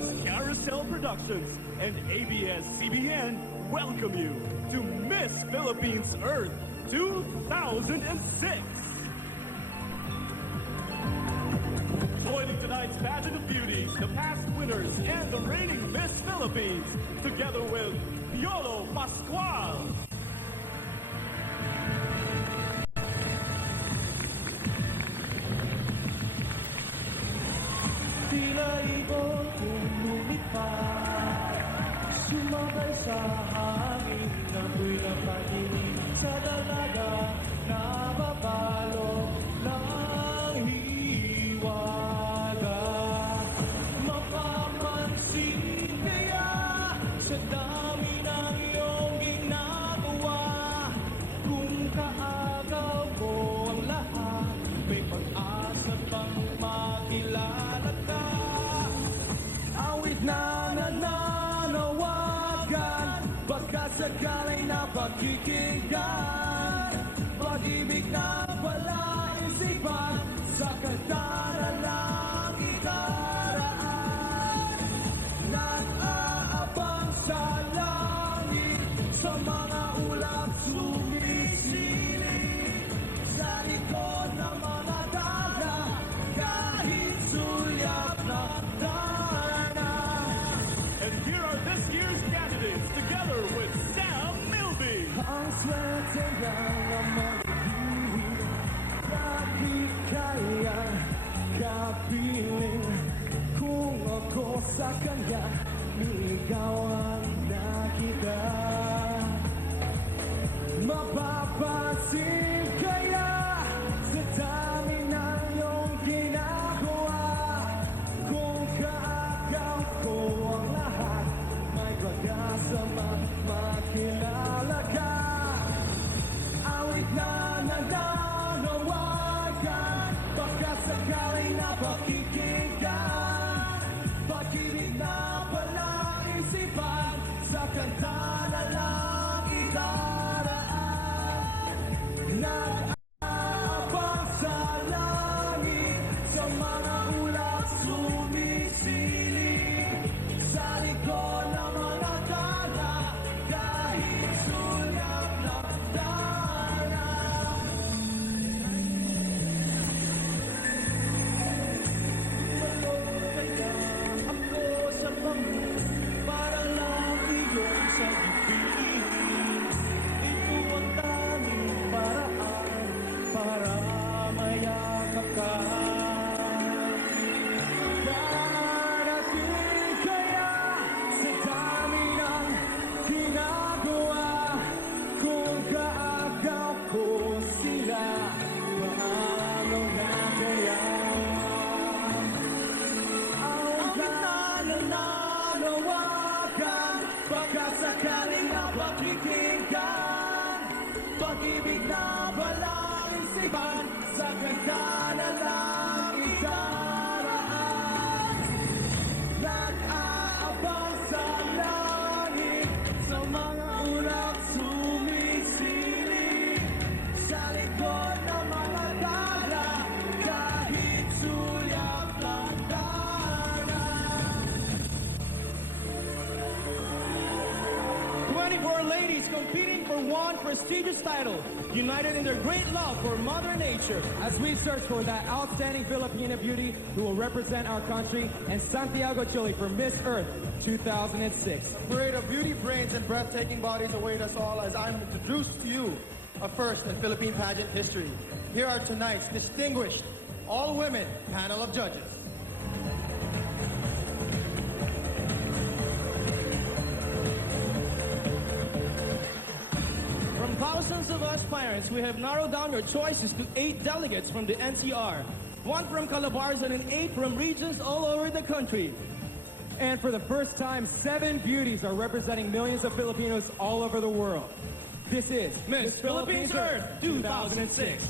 Plus Carousel Productions and ABS-CBN welcome you to Miss Philippines Earth 2006. Joining tonight's pageant of beauties, the past winners and the reigning Miss Philippines, together with Piolo Pascual, tila ibon kung lumipad, sumakay sa hangin, ako'y napatingin sa dalaga, nababalo ng hiwaga. Mapapansin kaya sa dami ng iyong ginagawa, kung kaagaw mo ang lahat, may pag-asa pang makilala ka. Awit na nananawagan, baka sakala'y napakikinggan, pag-ibig na pala isipan, sa kantara lang ikaraan. Nag-aabang sa langit, sa mga ulap sumisilip, sa likod ng mga dala, kahit sulyap na dana. and here are this year's candidates together with Sam Milby. Ang swerte lang ang mag-ibig, bakit kaya kapiling, kung ako sa kanya niligawan na kita. Mapapansin kaya sa dami ng iyong ginagawa, kung kaagaw ko ang lahat, may pag-asa makilala ka. Awit na nananawagan, baka sakala'y napakikinggan, pag-ibig na pala isipan, sa kanta na lang idaraan. Nag-aabang sa langit, sa mga ulap sumisilip, sa likod ng mga dala, kahit sulyap na dana. 24 ladies competing for one prestigious title, united in their great love for Mother Nature. As we search for that outstanding Filipina beauty who will represent our country and Santiago, Chile for Miss Earth 2006. Parade of beauty, brains, and breathtaking bodies await us all as I'm introduced to you a first in Philippine pageant history. Here are tonight's distinguished all-women panel of judges. From thousands of aspirants, we have narrowed down your choices to 8 delegates from the NCR, 1 from Calabarzon and 8 from regions all over the country. And for the first time, 7 beauties are representing millions of Filipinos all over the world. This is Miss Philippines Earth 2006.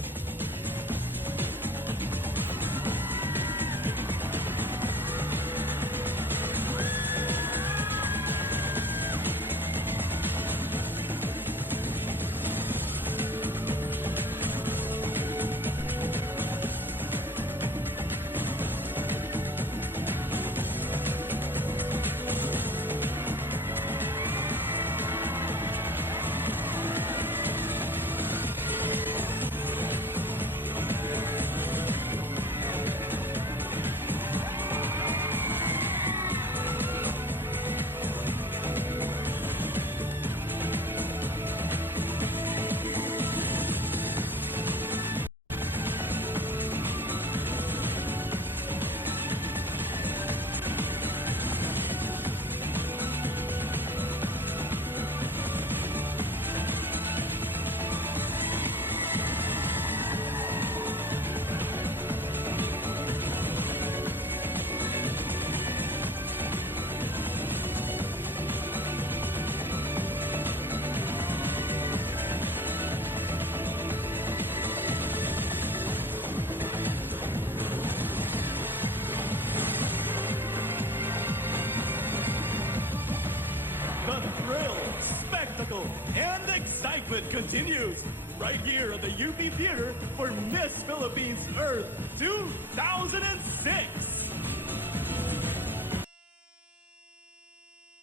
excitement continues right here at the UP Theater for Miss Philippines Earth 2006.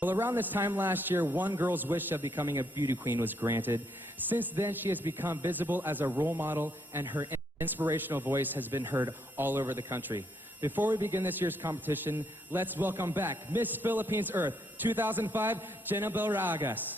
Well, around this time last year, one girl's wish of becoming a beauty queen was granted. Since then, she has become visible as a role model, and her inspirational voice has been heard all over the country. Before we begin this year's competition, let's welcome back Miss Philippines Earth 2005, Jenabel Ragas.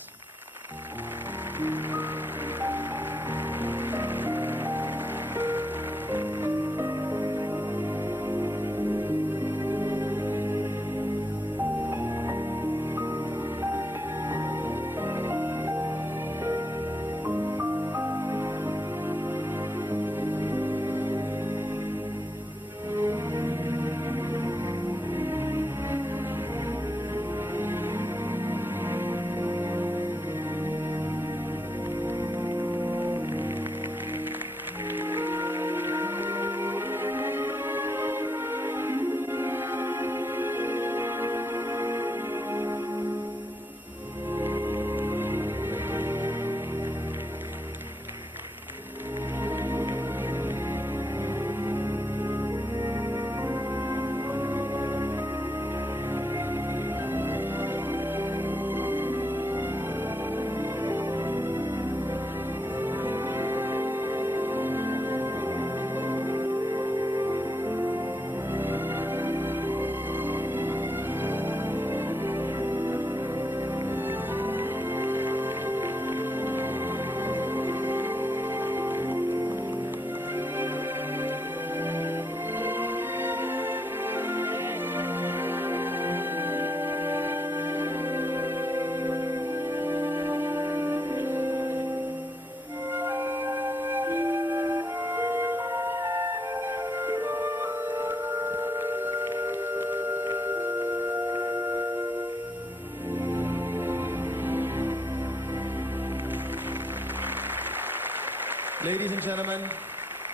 Ladies and gentlemen,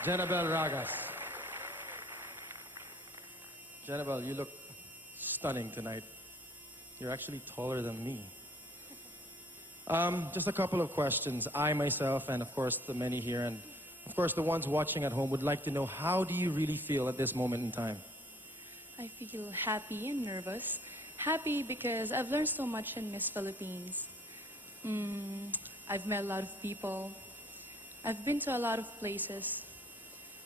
Jenabel Ragas. Jenabel, you look stunning tonight. You're actually taller than me. Just a couple of questions. I myself, and of course the many here, and of course the ones watching at home would like to know, how do you really feel at this moment in time? I feel happy and nervous. Happy because I've learned so much in Miss Philippines. I've met a lot of people. I've been to a lot of places.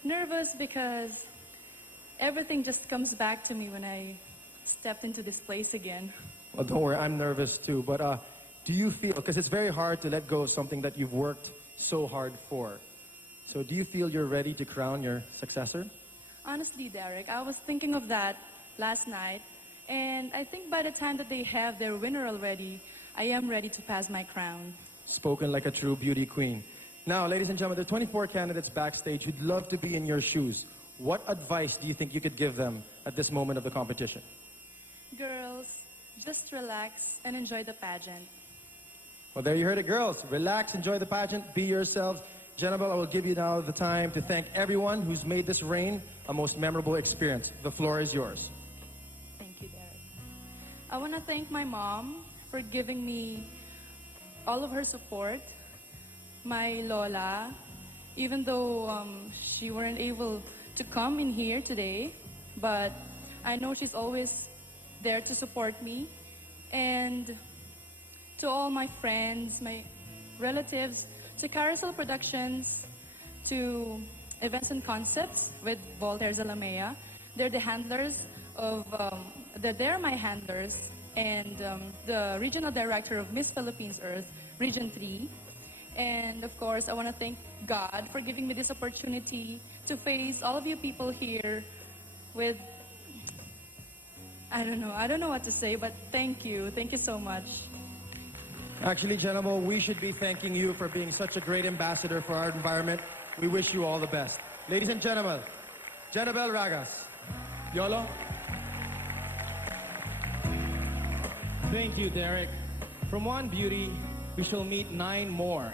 Nervous because everything just comes back to me when I stepped into this place again. Well, don't worry, I'm nervous too, but do you feel, because it's very hard to let go of something that you've worked so hard for. So do you feel you're ready to crown your successor? Honestly, Derek, I was thinking of that last night, and I think by the time that they have their winner already, I am ready to pass my crown. Spoken like a true beauty queen. Now, ladies and gentlemen, there are 24 candidates backstage who'd love to be in your shoes. What advice do you think you could give them at this moment of the competition? Girls, just relax and enjoy the pageant. Well, there you heard it, girls. Relax, enjoy the pageant, be yourselves. Jenabel, I will give you now the time to thank everyone who's made this reign a most memorable experience. The floor is yours. Thank you, Derek. I want to thank my mom for giving me all of her support. My Lola, even though she weren't able to come in here today, but I know she's always there to support me. And to all my friends, my relatives, to Carousel Productions, to Events and Concepts with Voltaire Zalamea. They're the handlers of, they're my handlers, and the Regional Director of Miss Philippines Earth, Region 3. And of course, I want to thank God for giving me this opportunity to face all of you people here with, I don't know what to say, but thank you so much. Actually, Jenabel, we should be thanking you for being such a great ambassador for our environment. We wish you all the best. Ladies and gentlemen, Jenabel Ragas. Yolo? Thank you, Derek. From one beauty, we shall meet 9 more,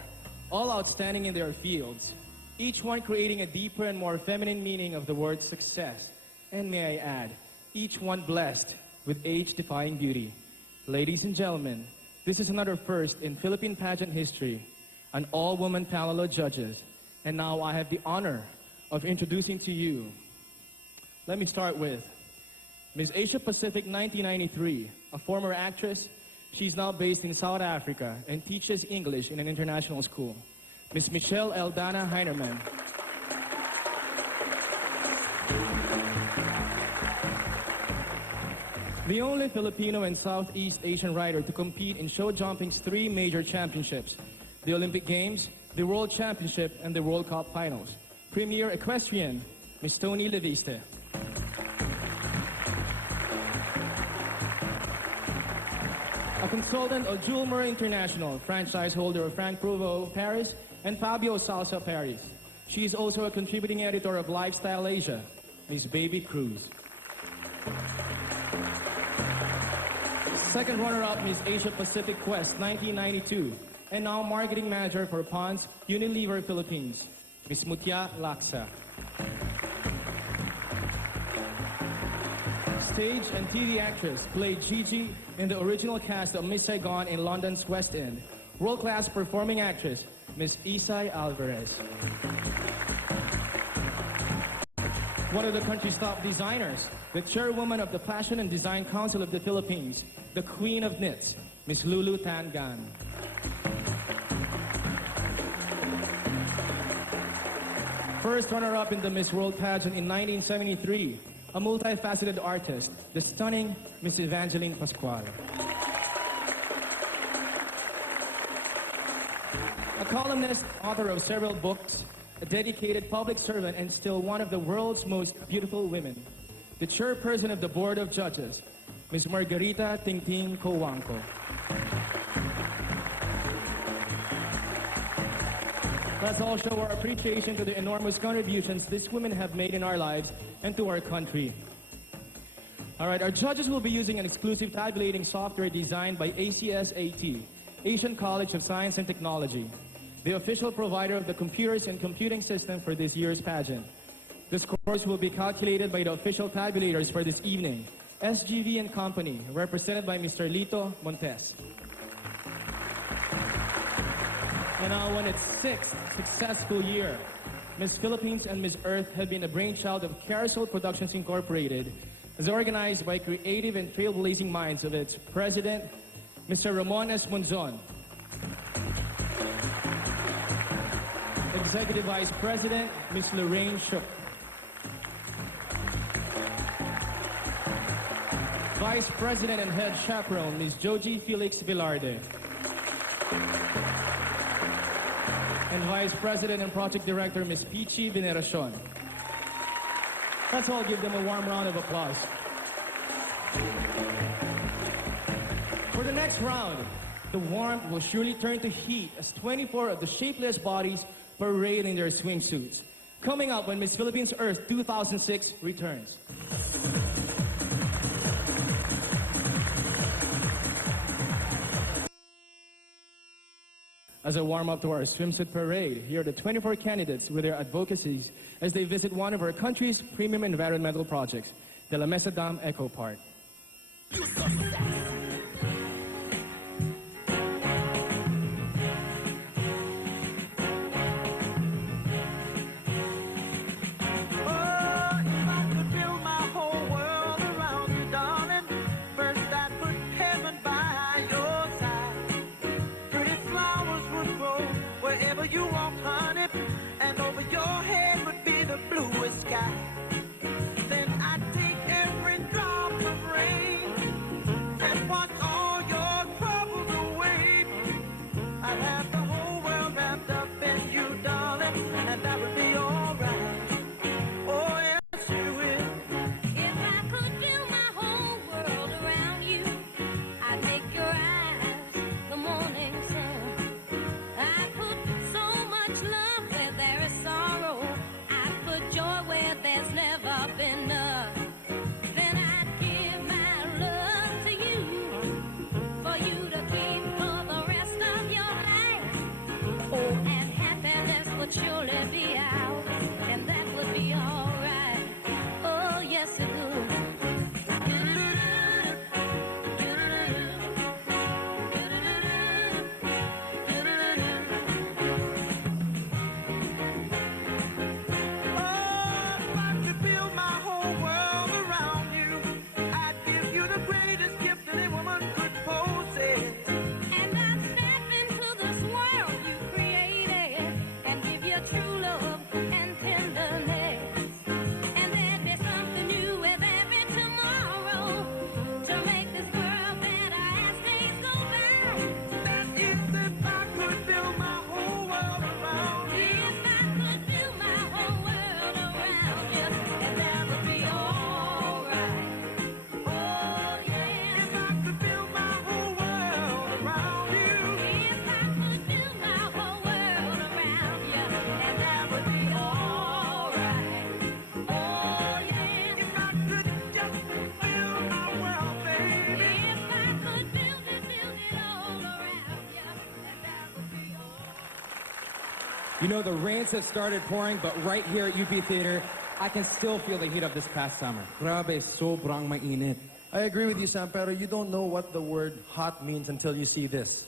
all outstanding in their fields, each one creating a deeper and more feminine meaning of the word success. And may I add, each one blessed with age-defying beauty. Ladies and gentlemen, this is another first in Philippine pageant history. an all-woman panel of judges. And now I have the honor of introducing to you. Let me start with Miss Asia Pacific 1993, a former actress. She's now based in South Africa and teaches English in an international school. Miss Michelle Eldana Heinerman. The only Filipino and Southeast Asian rider to compete in show jumping's 3 major championships: the Olympic Games, the World Championship, and the World Cup Finals. Premier equestrian, Miss Toni Leviste. A consultant of Jewel Murray International, franchise holder of Frank Provo Paris and Fabio Salsa Paris. She is also a contributing editor of Lifestyle Asia, Miss Baby Cruz. Second runner-up, Miss Asia Pacific Quest 1992, and now marketing manager for Pond's Unilever Philippines, Miss Mutya Laksa. Stage and TV actress, played Gigi in the original cast of Miss Saigon in London's West End. World-class performing actress, Miss Isay Alvarez. One of the country's top designers, the chairwoman of the Fashion and Design Council of the Philippines, the Queen of Knits, Miss Lulu Tangan. First runner-up in the Miss World pageant in 1973, a multifaceted artist, the stunning Miss Evangeline Pascual. A columnist, author of several books, a dedicated public servant, and still one of the world's most beautiful women, the chairperson of the Board of Judges, Miss Margarita Tingting Cojuangco. Let's all show our appreciation to the enormous contributions these women have made in our lives and to our country. All right, our judges will be using an exclusive tabulating software designed by ACSAT, Asian College of Science and Technology, the official provider of the computers and computing system for this year's pageant. The scores will be calculated by the official tabulators for this evening, SGV and Company, represented by Mr. Lito Montes. And now in its 6th successful year, Miss Philippines and Miss Earth have been a brainchild of Carousel Productions Incorporated, as organized by creative and trailblazing minds of its president, Mr. Ramon S. Monzon, Executive Vice President, Ms. Lorraine Shook, Vice President and Head Chaperone, Ms. Joji Felix Velarde, and Vice President and Project Director, Ms. Pichi Veneracion. Let's all give them a warm round of applause. For the next round, the warmth will surely turn to heat as 24 of the shapeless bodies parade in their swimsuits. Coming up when Miss Philippines Earth 2006 returns. As a warm-up to our swimsuit parade, here are the 24 candidates with their advocacies as they visit one of our country's premium environmental projects, the La Mesa Dam Eco Park. You walk, honey, and over your head would be the bluest sky. Then I'd take every drop of rain and You know, the rains have started pouring, but right here at UP Theater, I can still feel the heat of this past summer. Grabe, sobrang mainit. I agree with you, Sam, pero you don't know what the word hot means until you see this.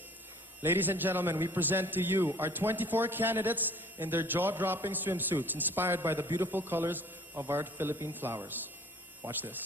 Ladies and gentlemen, we present to you our 24 candidates in their jaw-dropping swimsuits inspired by the beautiful colors of our Philippine flowers. Watch this.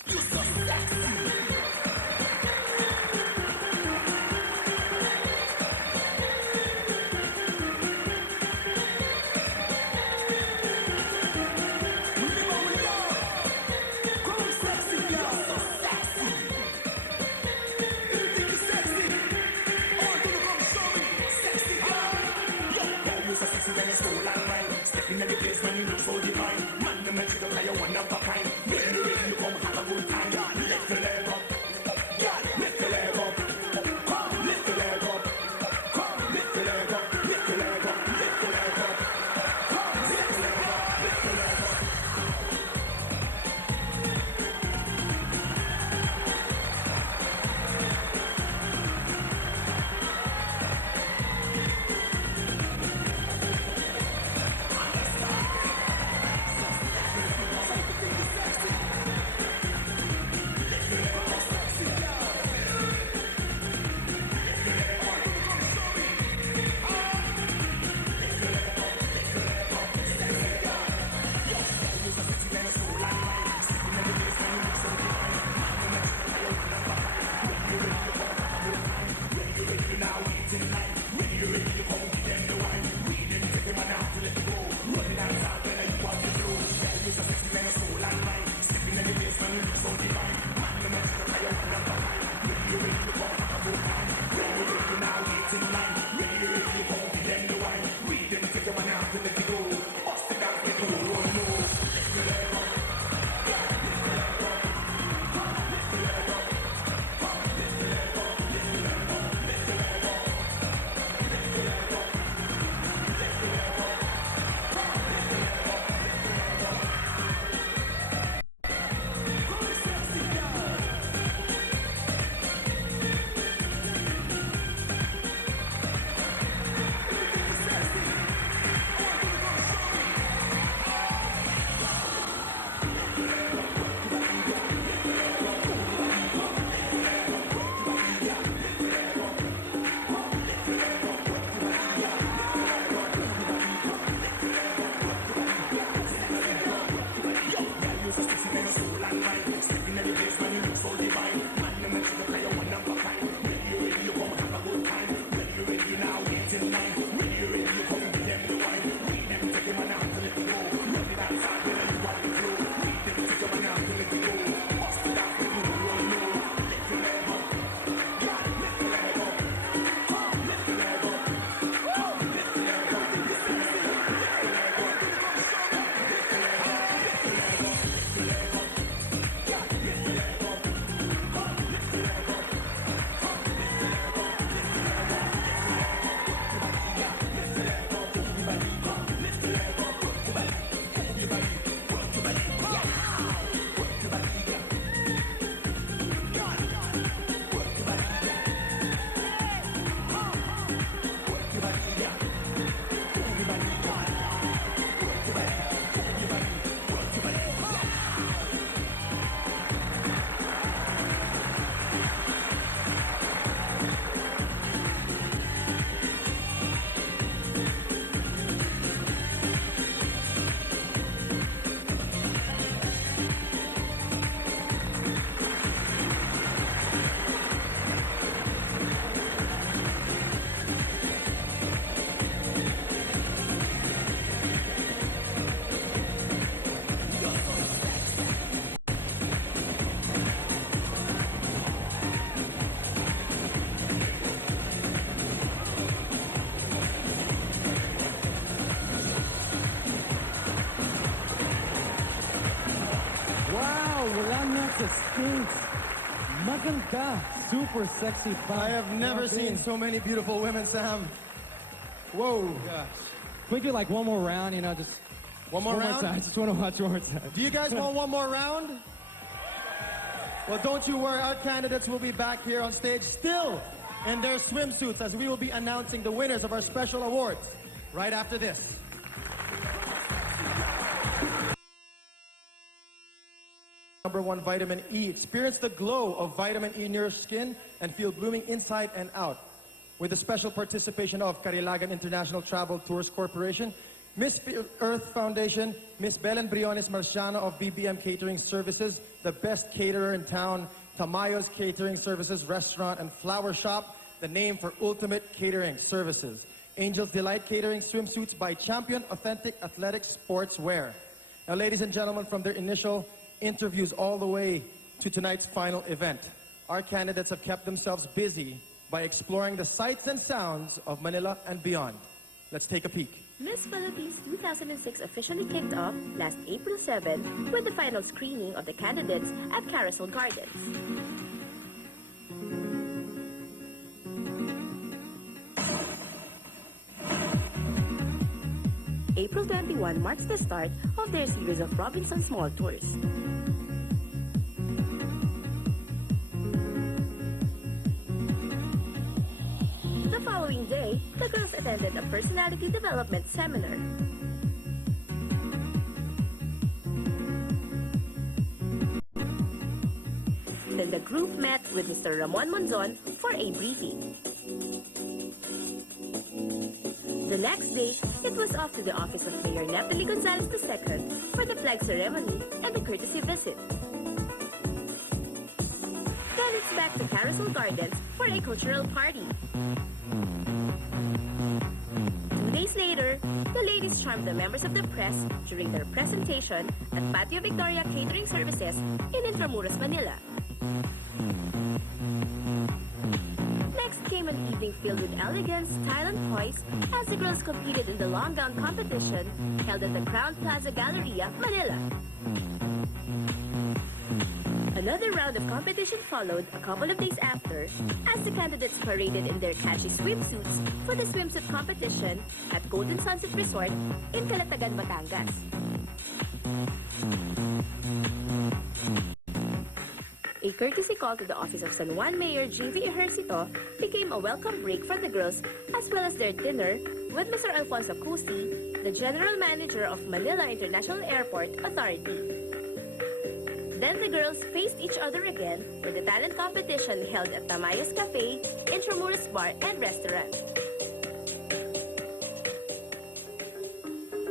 Stinks. Maganda. Super sexy pa. I have never seen so many beautiful women, Sam. Whoa. Gosh. Can we do like one more round, you know, just One more round? time. I just want to watch one more time. Do you guys want one more round? Well, don't you worry. Our candidates will be back here on stage still in their swimsuits as we will be announcing the winners of our special awards right after this. #1 vitamin E. Experience the glow of vitamin E in your skin and feel blooming inside and out. With the special participation of Carilagan International Travel Tours Corporation, Miss Earth Foundation, Miss Belen Briones Marciano of BBM Catering Services, the best caterer in town, Tamayo's Catering Services Restaurant and Flower Shop, the name for ultimate catering services. Angel's Delight Catering Swimsuits by Champion Authentic Athletic Sportswear. Now, ladies and gentlemen, from their initial interviews all the way to tonight's final event, our candidates have kept themselves busy by exploring the sights and sounds of Manila and beyond. Let's take a peek. Miss Philippines 2006 officially kicked off last April 7 with the final screening of the candidates at Carousel Gardens. April 21 marks the start of their series of Robinson Small Tours. The following day, the girls attended a personality development seminar. Then the group met with Mr. Ramon Monzon for a briefing. The next day, it was off to the office of Mayor Neptali Gonzalez II for the flag ceremony and the courtesy visit. Then it's back to Carousel Gardens for a cultural party. 2 days later, the ladies charmed the members of the press during their presentation at Patio Victoria Catering Services in Intramuros, Manila. Next came an evening filled with elegance, style, and poise as the girls competed in the long gown competition held at the Crown Plaza Galleria, Manila. Another round of competition followed a couple of days after as the candidates paraded in their catchy swimsuits for the swimsuit competition at Golden Sunset Resort in Calatagan, Batangas. A courtesy call to the office of San Juan Mayor J.V. Ejercito became a welcome break for the girls as well as their dinner with Mr. Alfonso Cusi, the General Manager of Manila International Airport Authority. Then the girls faced each other again with the talent competition held at Tamayo's Cafe, Intramuros Bar and Restaurant.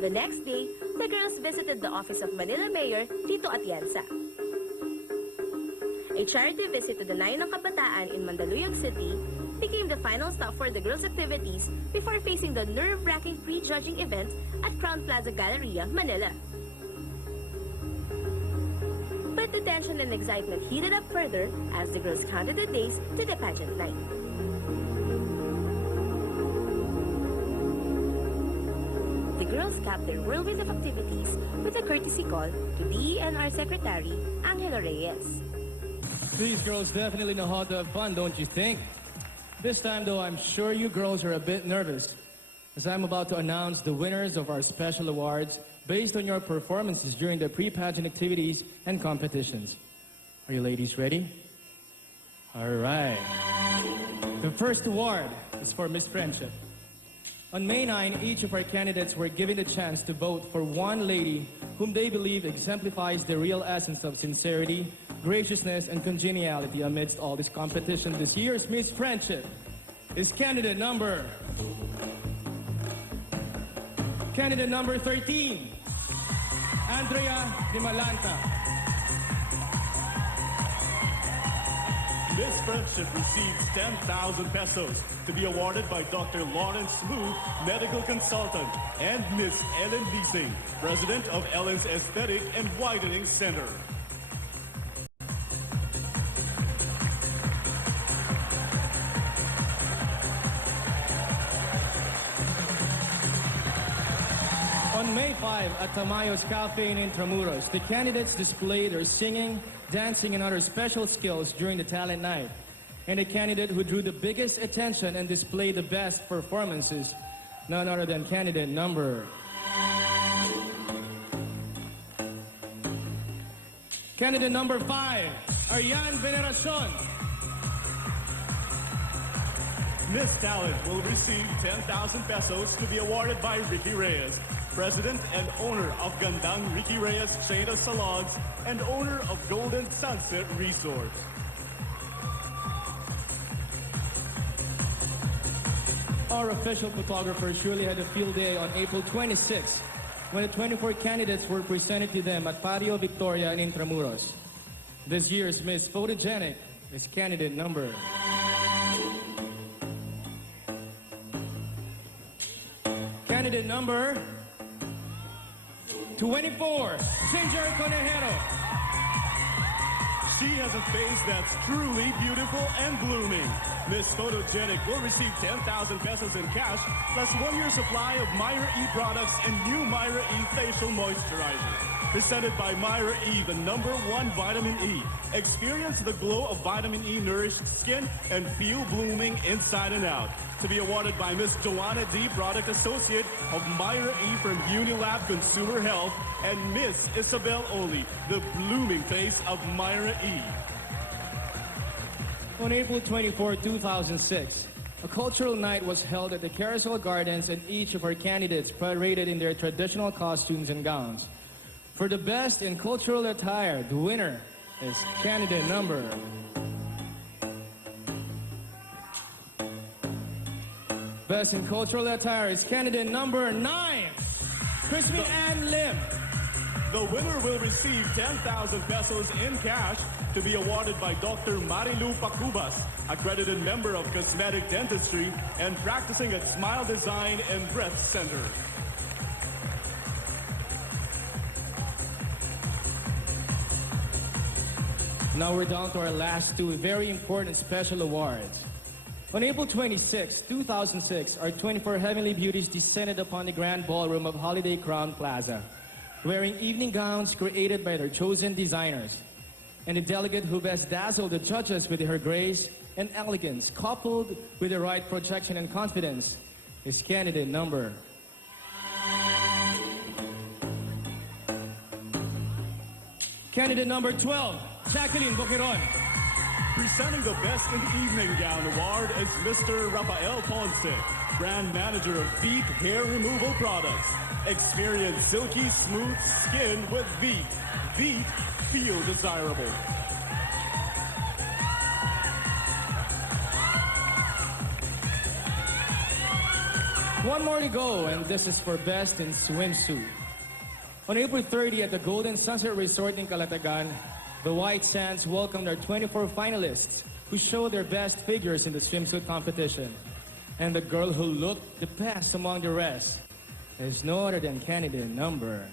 The next day, the girls visited the office of Manila Mayor Tito Atienza. A charity visit to the Nayon ng Kabataan in Mandaluyong City became the final stop for the girls' activities before facing the nerve-wracking pre-judging event at Crown Plaza Galleria, Manila. But the tension and excitement heated up further as the girls counted the days to the pageant night. The girls capped their whirlwind of activities with a courtesy call to DENR Secretary Angelo Reyes. These girls definitely know how to have fun, don't you think? This time, though, I'm sure you girls are a bit nervous, as I'm about to announce the winners of our special awards based on your performances during the pre-pageant activities and competitions. Are you ladies ready? All right. The first award is for Miss Friendship. On May 9, each of our candidates were given the chance to vote for one lady whom they believe exemplifies the real essence of sincerity, graciousness, and congeniality amidst all this competition. This year's Miss Friendship is candidate number 13, Andrea Dimalanta. Miss Friendship receives 10,000 pesos to be awarded by Dr. Lawrence Smoot, medical consultant, and Miss Ellen Leasing, president of Ellen's Aesthetic and Widening Center. On May 5 at Tamayo's Cafe in Intramuros, the candidates displayed their singing, dancing, and other special skills during the talent night. And the candidate who drew the biggest attention and displayed the best performances, none other than candidate number 5, Ariane Veneracion. Miss Talent will receive 10,000 pesos to be awarded by Ricky Reyes, President and owner of Gandang Ricky Reyes Chain of Salons, and owner of Golden Sunset Resort. Our official photographer surely had a field day on April 26th when the 24 candidates were presented to them at Patio Victoria in Intramuros. This year's Miss Photogenic is candidate number... Candidate number 24, Ginger Conejero. She has a face that's truly beautiful and blooming. Miss Photogenic will receive 10,000 pesos in cash, plus 1 year supply of Myra E products and new Myra E facial moisturizer. Presented by Myra E, the #1 vitamin E. Experience the glow of vitamin E nourished skin and feel blooming inside and out. To be awarded by Miss Joanna D, Product Associate of Myra E from Unilab Consumer Health, and Miss Isabel Oli, the blooming face of Myra E. On April 24, 2006, a cultural night was held at the Carousel Gardens, and each of our candidates paraded in their traditional costumes and gowns. For the best in cultural attire, the winner is candidate number... Best in cultural attire is candidate number 9, Crispin Ann Lim. The winner will receive 10,000 pesos in cash to be awarded by Dr. Marilu Pacubas, accredited member of Cosmetic Dentistry and practicing at Smile Design and Breath Center. Now we're down to our last two very important special awards. On April 26, 2006, our 24 heavenly beauties descended upon the grand ballroom of Holiday Crown Plaza, wearing evening gowns created by their chosen designers. And the delegate who best dazzled the judges with her grace and elegance, coupled with the right projection and confidence, is candidate number... Candidate number 12, Jacqueline Boqueron. Presenting the Best in Evening Gown Award is Mr. Rafael Ponce, brand manager of Veet Hair Removal Products. Experience silky smooth skin with Veet. Veet, feel desirable. One more to go, and this is for Best in Swimsuit. On April 30 at the Golden Sunset Resort in Calatagan, the White Sands welcomed our 24 finalists who showed their best figures in the swimsuit competition. And the girl who looked the best among the rest is no other than candidate number...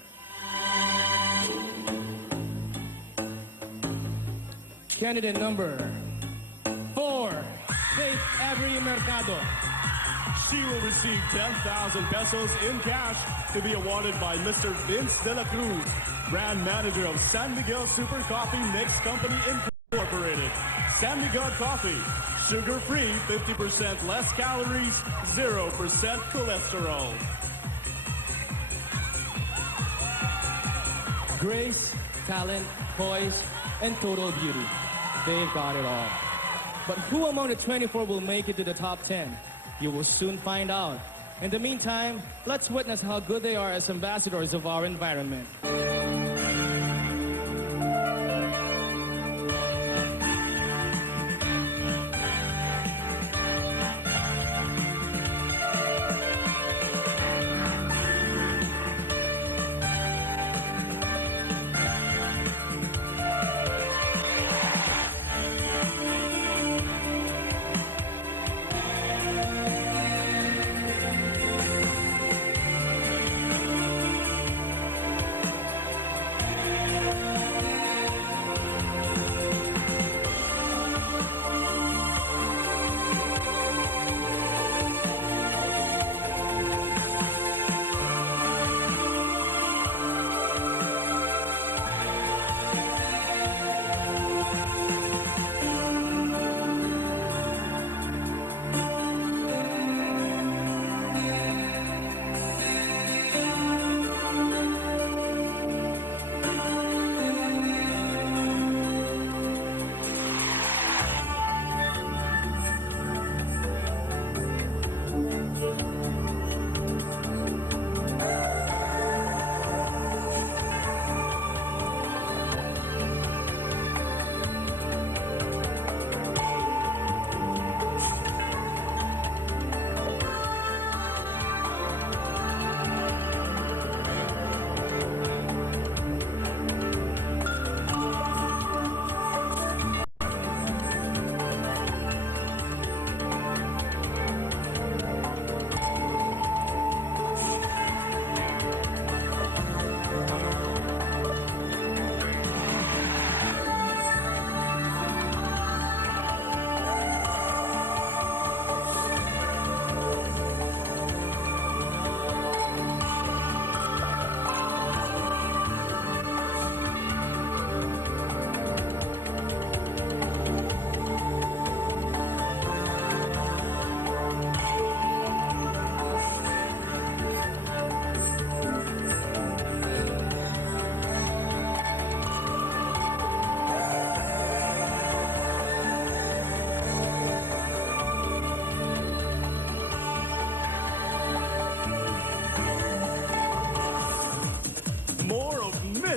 Candidate number 4, Faith Avery Mercado. She will receive 10,000 pesos in cash to be awarded by Mr. Vince De La Cruz, brand manager of San Miguel Super Coffee Mix Company Incorporated. San Miguel Coffee, sugar-free, 50% less calories, 0% cholesterol. Grace, talent, poise, and total beauty. They've got it all. But who among the 24 will make it to the top 10? You will soon find out. In the meantime, let's witness how good they are as ambassadors of our environment.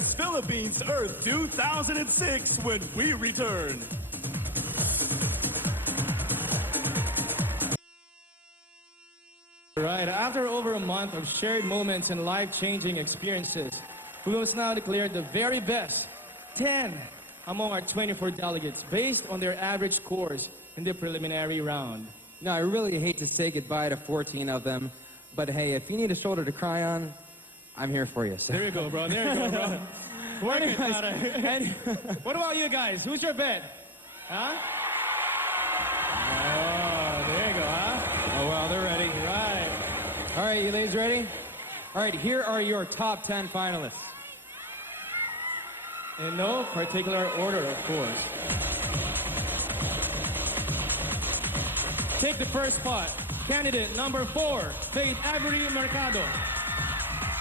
Miss Philippines Earth 2006 when we return. Right, after over a month of shared moments and life-changing experiences, we must now declare the very best 10 among our 24 delegates based on their average scores in the preliminary round. Now, I really hate to say goodbye to 14 of them, but hey, if you need a shoulder to cry on, I'm here for you. So. There you go, bro. There you go, bro. Work it, Tara. And what about you guys? Who's your bet? Huh? Oh, there you go, huh? Oh, well, they're ready. Right. All right, you ladies ready? All right, here are your top 10 finalists. In no particular order, of course. Take the first spot. Candidate number 4, Faith Avery Mercado.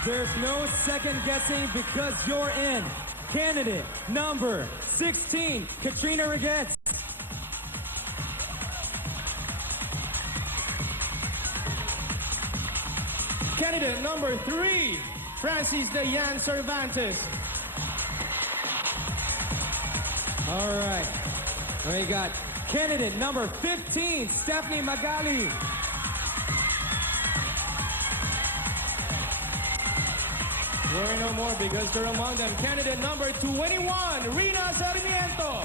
There's no second guessing because you're in. Candidate number 16, Katrina Regetz. Candidate number 3, Francis Dayan Cervantes. All right. We got candidate number 15, Stephanie Magali. Worry no more because they're among them. Candidate number 21, Rina Sarmiento.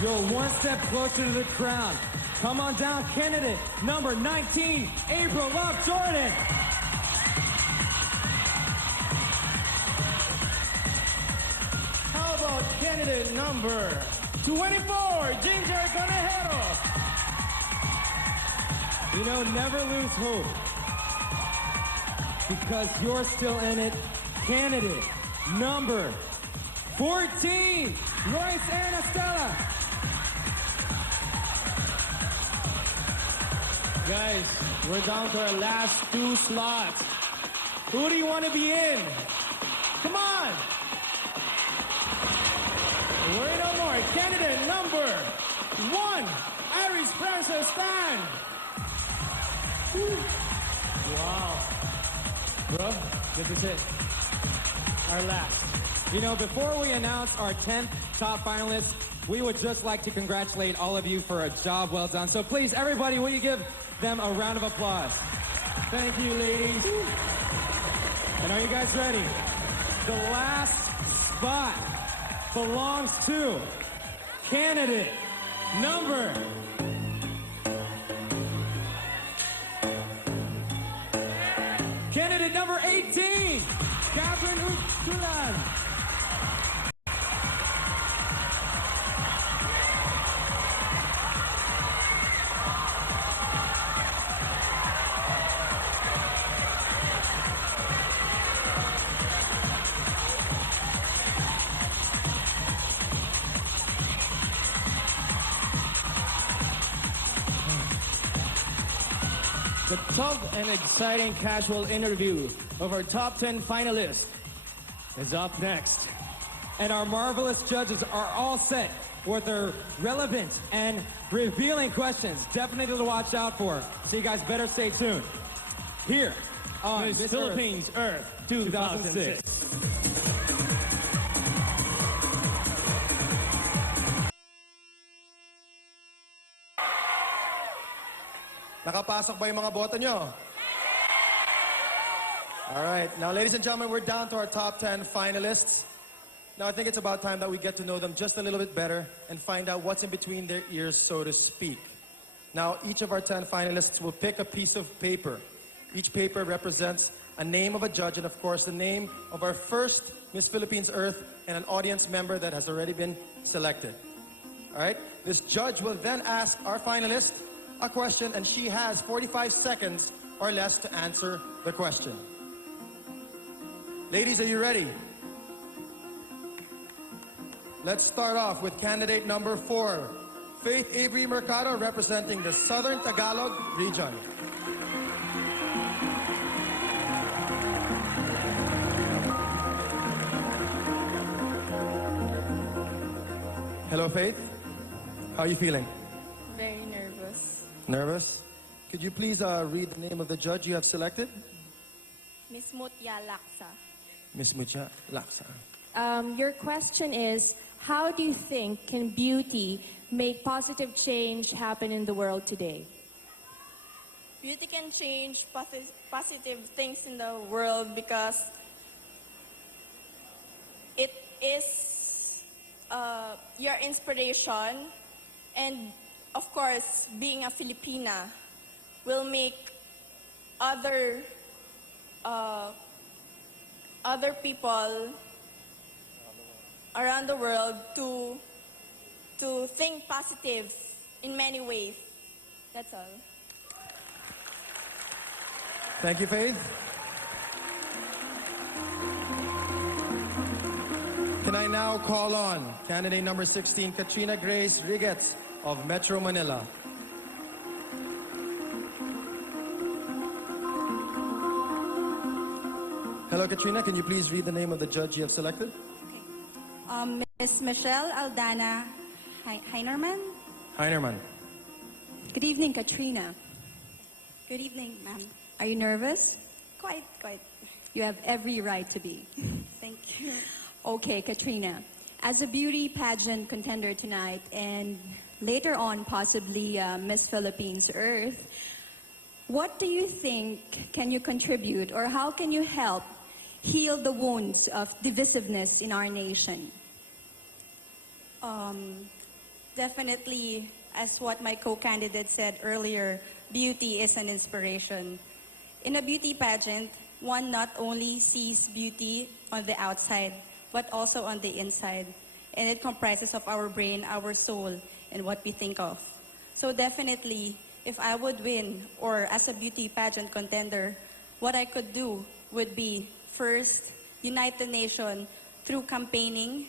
You're one step closer to the crown. Come on down, candidate number 19, April Love Jordan. How about candidate number 24, Ginger Conejero? You know, never lose hope. Because you're still in it. Candidate number 14, Royce Ann Estella. Guys, we're down to our last 2 slots. Who do you want to be in? Come on! Worry no more. Candidate number 1, Iris Francis Stan. Woo. Wow. Bro, this is it. Our last. You know, before we announce our 10th top finalists, we would just like to congratulate all of you for a job well done. So please, everybody, will you give them a round of applause? Thank you, ladies. And are you guys ready? The last spot belongs to candidate number Candidate number 18, Catherine Utulan. The tough and exciting casual interview of our top 10 finalists is up next. And our marvelous judges are all set with their relevant and revealing questions. Definitely to watch out for. So you guys better stay tuned. Here on Miss Miss Philippines Earth 2006. Nakapasok ba yung mga boto nyo? All right. Now, ladies and gentlemen, we're down to our top 10 finalists. Now, I think it's about time that we get to know them just a little bit better and find out what's in between their ears, so to speak. Now, each of our 10 finalists will pick a piece of paper. Each paper represents a name of a judge and, of course, the name of our first Miss Philippines Earth and an audience member that has already been selected. All right? This judge will then ask our finalist a question, and she has 45 seconds or less to answer the question. Ladies, are you ready? Let's start off with candidate number 4, Faith Avery Mercado, representing the Southern Tagalog region. Hello, Faith. How are you feeling? Very nervous. Nervous? Could you please read the name of the judge you have selected? Miss Mutya Laksa. Miss Mucha Laksa. Your question is, how do you think can beauty make positive change happen in the world today? Beauty can change positive things in the world because it is your inspiration, and of course, being a Filipina will make other people around the world to think positive in many ways. That's all. Thank you, Faith. Can I now call on candidate number 16, Katrina Grace Rigetz of Metro Manila. Hello, Katrina. Can you please read the name of the judge you have selected? Ms. Michelle Aldana Heinerman. Heinerman. Good evening, Katrina. Good evening, ma'am. Are you nervous? Quite. You have every right to be. Thank you. Okay, Katrina. As a beauty pageant contender tonight and later on possibly Miss Philippines Earth, what do you think can you contribute or how can you help heal the wounds of divisiveness in our nation? Definitely, as what my co-candidate said earlier, beauty is an inspiration. In a beauty pageant, one not only sees beauty on the outside, but also on the inside. And it comprises of our brain, our soul, and what we think of. So definitely, if I would win, or as a beauty pageant contender, what I could do would be, first, unite the nation through campaigning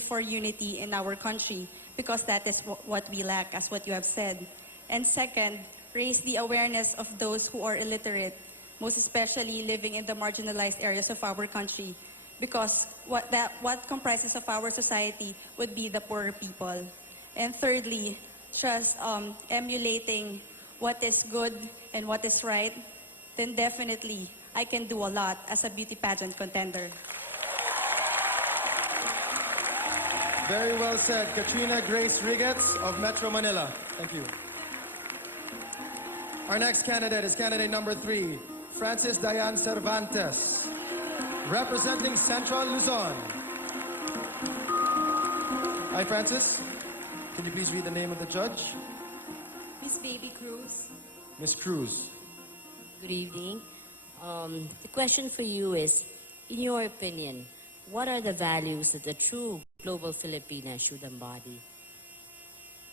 for unity in our country, because that is what we lack, as what you have said. And second, raise the awareness of those who are illiterate, most especially living in the marginalized areas of our country, because what comprises of our society would be the poorer people. And thirdly, just emulating what is good and what is right, then definitely I can do a lot as a beauty pageant contender. Very well said. Katrina Grace Rigetz of Metro Manila. Thank you. Our next candidate is candidate number 3, Francis Dayan Cervantes, representing Central Luzon. Hi, Francis. Can you please read the name of the judge? Miss Baby Cruz. Miss Cruz. Good evening. The question for you is, in your opinion, what are the values that a true global Filipina should embody?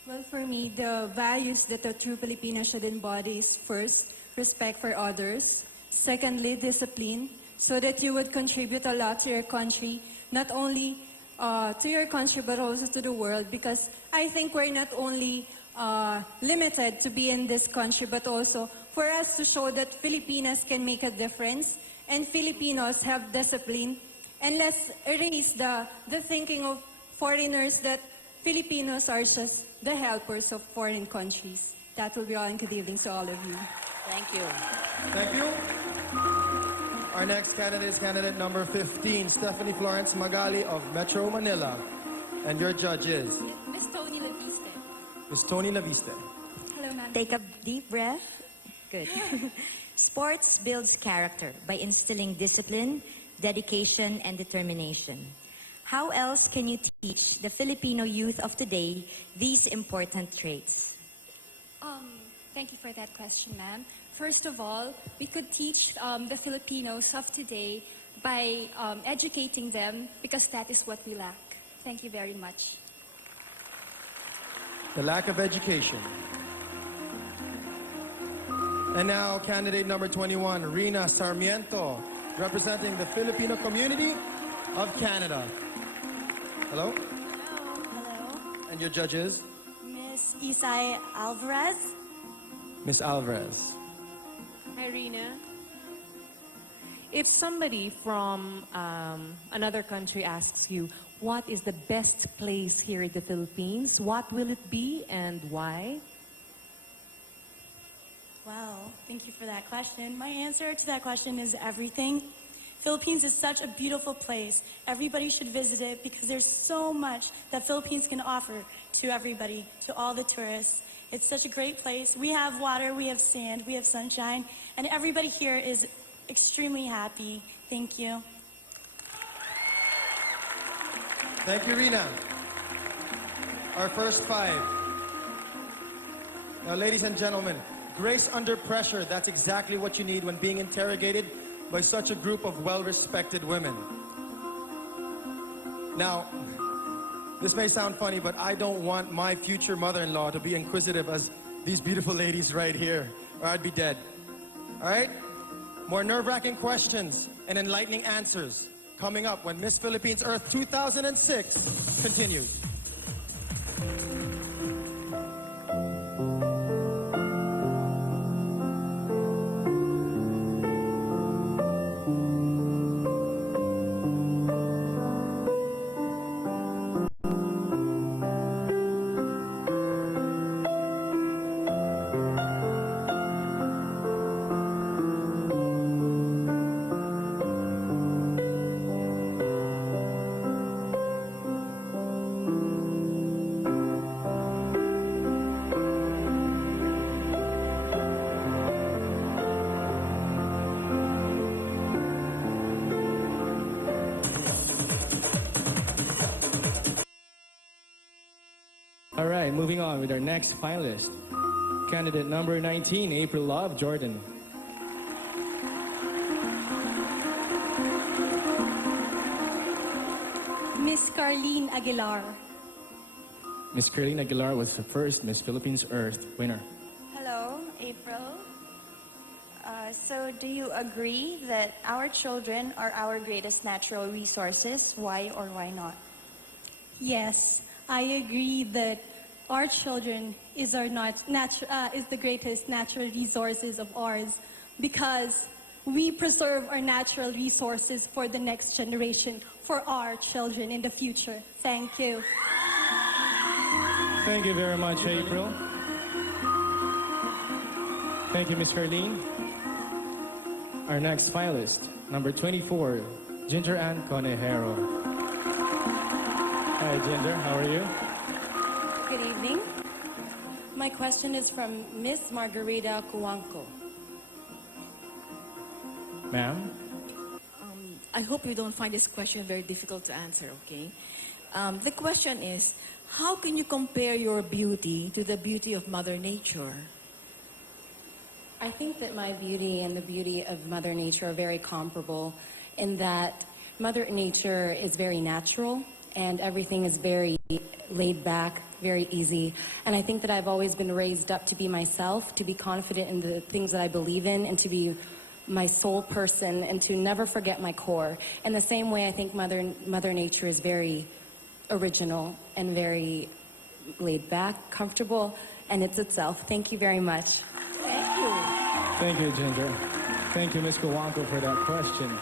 Well, for me, the values that a true Filipino should embody is first, respect for others. Secondly, discipline, so that you would contribute a lot to your country, not only to your country, but also to the world, because I think we're not only limited to be in this country, but also for us to show that Filipinas can make a difference and Filipinos have discipline. And let's erase the thinking of foreigners that Filipinos are just the helpers of foreign countries. That will be all, and good evening to all of you. Thank you. Thank you. Our next candidate is candidate number 15, Stephanie Florence Magali of Metro Manila. And your judge is? Miss Tony Laviste. Miss Tony Laviste. Hello, ma'am. Take a deep breath. Good. Sports builds character by instilling discipline, dedication, and determination. How else can you teach the Filipino youth of today these important traits? Thank you for that question, ma'am. First of all, we could teach the Filipinos of today by educating them, because that is what we lack. Thank you very much. The lack of education. And now, candidate number 21, Rina Sarmiento, representing the Filipino community of Canada. Hello? Hello. And your judge is? Miss Isay Alvarez. Miss Alvarez. Irina, if somebody from another country asks you, what is the best place here in the Philippines, what will it be and why? Wow. Thank you for that question. My answer to that question is everything. Philippines is such a beautiful place. Everybody should visit it because there's so much that Philippines can offer to everybody, to all the tourists. It's such a great place. We have water, we have sand, we have sunshine, and everybody here is extremely happy. Thank you. Thank you, Rina. Our first five. Now, ladies and gentlemen, grace under pressure, that's exactly what you need when being interrogated by such a group of well-respected women. Now, this may sound funny, but I don't want my future mother-in-law to be inquisitive as these beautiful ladies right here, or I'd be dead. All right? More nerve-wracking questions and enlightening answers coming up when Miss Philippines Earth 2006 continues. All right, moving on with our next finalist. Candidate number 19, April Love, Jordan. Miss Carlene Aguilar. Miss Carlene Aguilar was the first Miss Philippines Earth winner. Hello, April. So do you agree that our children are our greatest natural resources? Why or why not? Yes, I agree that our children is the greatest natural resources of ours because we preserve our natural resources for the next generation, for our children in the future. Thank you. Thank you very much, April. Thank you, Miss Carlene. Our next finalist, number 24, Ginger Ann Conejero. Hi, Ginger. How are you? Good evening. My question is from Miss Margarita Cuanco. Ma'am? I hope you don't find this question very difficult to answer, okay? The question is, how can you compare your beauty to the beauty of Mother Nature? I think that my beauty and the beauty of Mother Nature are very comparable in that Mother Nature is very natural and everything is very laid back, very easy. And I think that I've always been raised up to be myself, to be confident in the things that I believe in, and to be my soul person, and to never forget my core. In the same way, I think Mother Nature is very original and very laid back, comfortable, and it's itself. Thank you very much. Thank you. Thank you, Ginger. Thank you, Ms. Cuanco, for that question.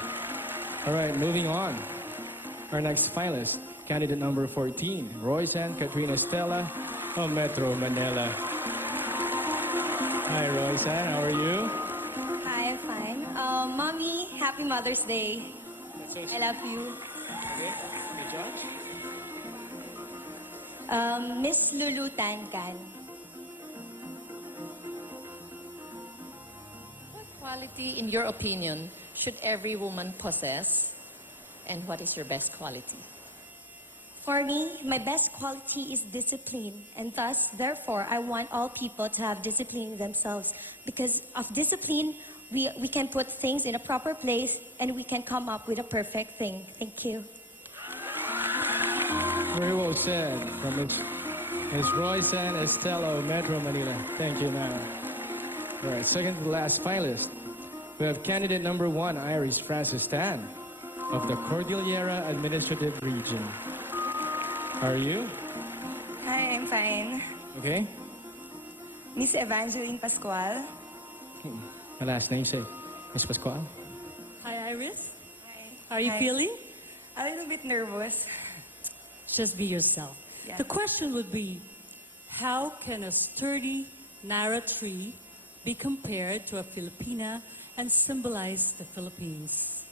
All right, moving on. Our next finalist, candidate number 14, Royce-Ann Katrina Estela of Metro Manila. Hi, Royce-Ann, how are you? Hi, fine. Mommy, happy Mother's Day. I love you. Okay, judge. Miss Lulu Tancan. What quality, in your opinion, should every woman possess? And what is your best quality? For me, my best quality is discipline, and thus, therefore, I want all people to have discipline in themselves. Because of discipline, we can put things in a proper place, and we can come up with a perfect thing. Thank you. Very well said from Ms. Royce-Ann Estela of Metro Manila. Thank you, ma'am. All right, second to the last finalist, we have candidate number 1, Iris Francis Tan of the Cordillera Administrative Region. How are you? Hi, I'm fine. Okay. Miss Evangeline Pascual. My last name, say. Miss Pascual. Hi, Iris. Hi. How are you feeling? A little bit nervous. Just be yourself. Yeah. The question would be, how can a sturdy, narrow tree be compared to a Filipina and symbolize the Philippines?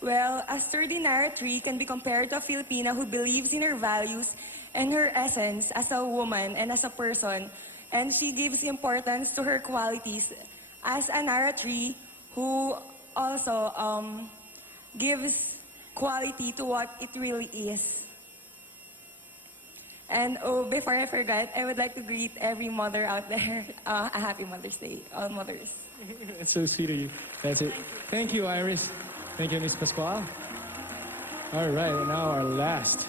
Well, a sturdy tree can be compared to a Filipina who believes in her values and her essence as a woman and as a person. And she gives importance to her qualities as a tree who also gives quality to what it really is. And before I forget, I would like to greet every mother out there a happy Mother's Day, all mothers. It's so sweet of you. That's it. Thank you, Iris. Thank you, Miss Pascual. All right, and now our last,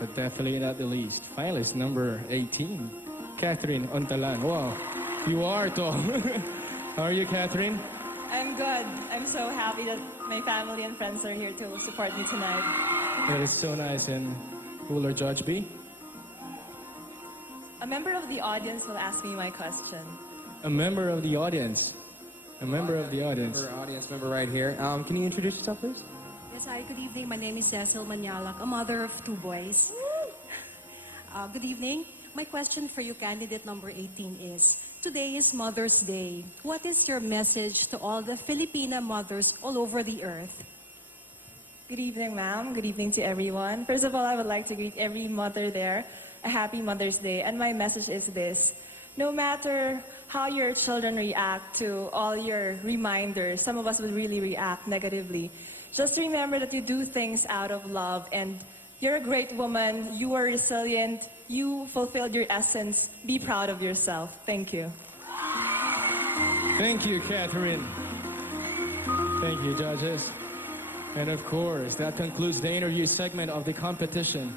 but definitely not the least, finalist number 18, Catherine Ontalan. Wow, you are tall. How are you, Catherine? I'm good. I'm so happy that my family and friends are here to support me tonight. That is so nice. And who will our judge be? A member of the audience will ask me my question. A member of the audience. A member of the audience. Audience member right here. Can you introduce yourself, please? Yes, hi, good evening. My name is Cecil Manyalak, a mother of 2 boys. Good evening. My question for you, candidate number 18, is, today is Mother's Day. What is your message to all the Filipina mothers all over the earth? Good evening, ma'am. Good evening to everyone. First of all, I would like to greet every mother there a happy Mother's Day. And my message is this: no matter how your children react to all your reminders, some of us will really react negatively. Just remember that you do things out of love, and you're a great woman, you are resilient, you fulfilled your essence. Be proud of yourself. Thank you. Thank you, Catherine. Thank you, judges. And of course, that concludes the interview segment of the competition.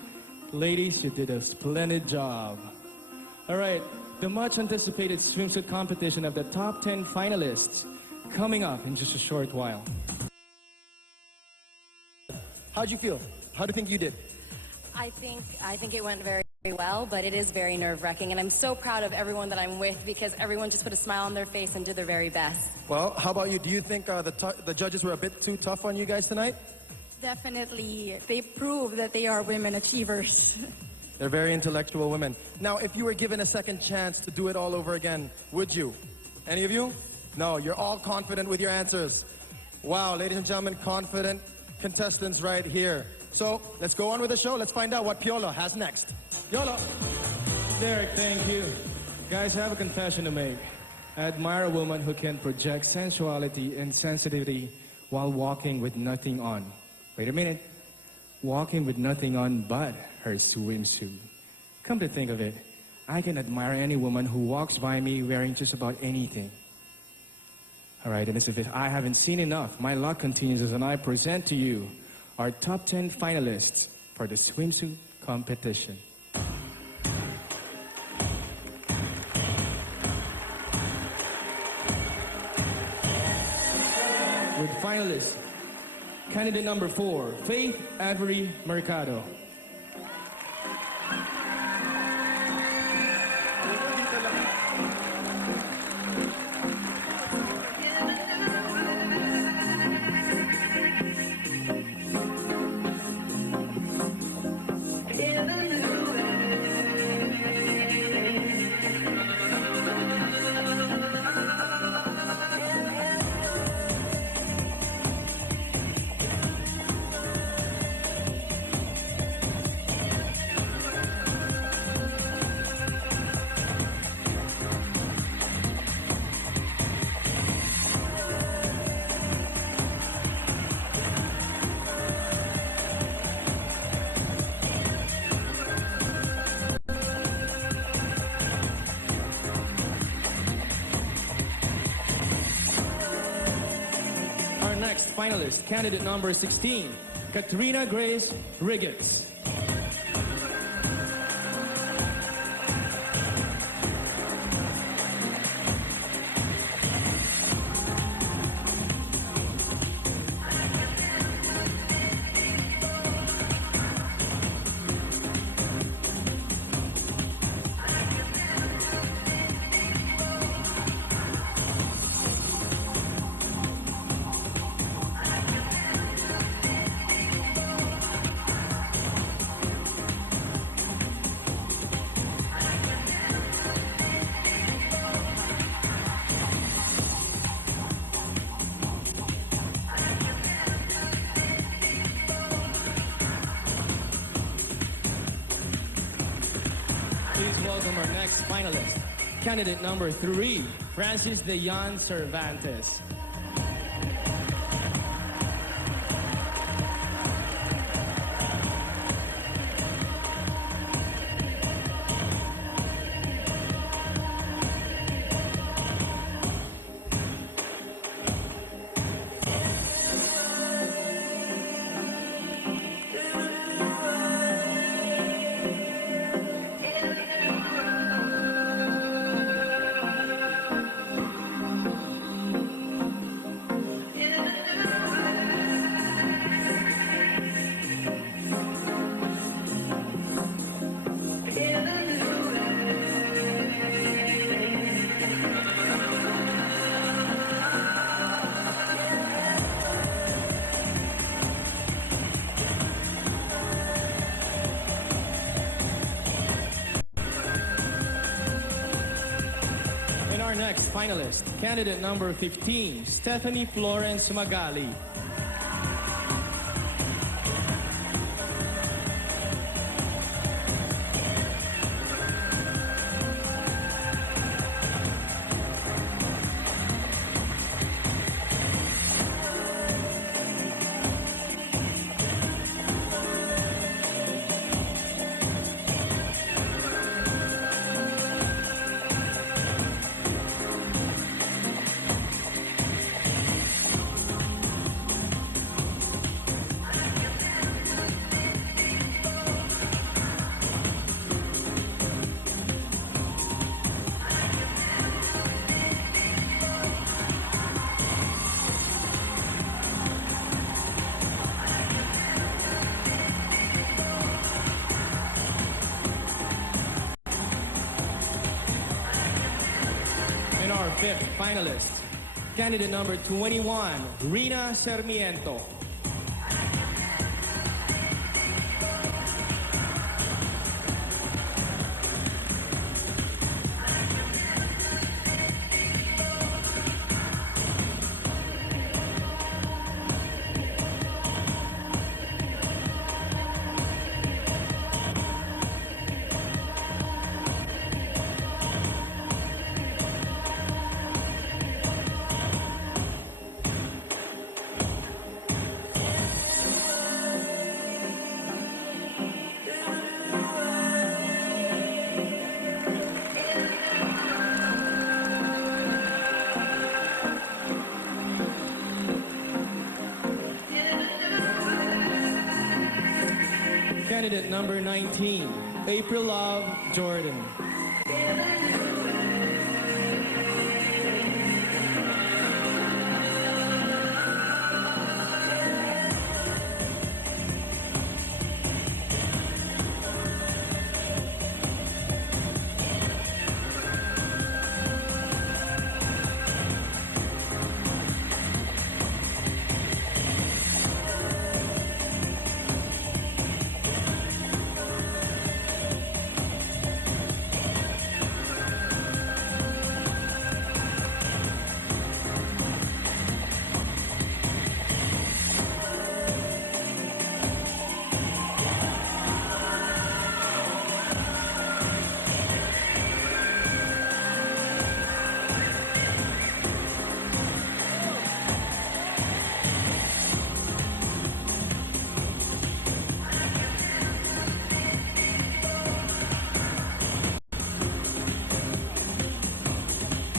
Ladies, you did a splendid job. All right, the much anticipated swimsuit competition of the top 10 finalists coming up in just a short while. How'd you feel? How do you think you did? I think it went very well, but it is very nerve-wracking, and I'm so proud of everyone that I'm with because everyone just put a smile on their face and did their very best. Well, how about you? Do you think the judges were a bit too tough on you guys tonight? Definitely, they prove that they are women achievers. They're very intellectual women. Now, if you were given a second chance to do it all over again, would you? Any of you? No, you're all confident with your answers. Wow, ladies and gentlemen, confident contestants right here. So, let's go on with the show. Let's find out what Piolo has next. Piolo! Derek, thank you. Guys, I have a confession to make. I admire a woman who can project sensuality and sensitivity while walking with nothing on. Wait a minute. Walking with nothing on but her swimsuit. Come to think of it, I can admire any woman who walks by me wearing just about anything. All right, and as if I haven't seen enough, my luck continues as I present to you our top 10 finalists for the swimsuit competition. With finalists, candidate number 4, Faith Avery Mercado. Finalist, candidate number 16, Katrina Grace Riggets. finalist. Candidate number 3, Francis de Jan Cervantes. Our next finalist, candidate number 15, Stephanie Florence Magali. Our fifth finalist, candidate number 21, Rina Sarmiento. Candidate number 19, April Love Jordan.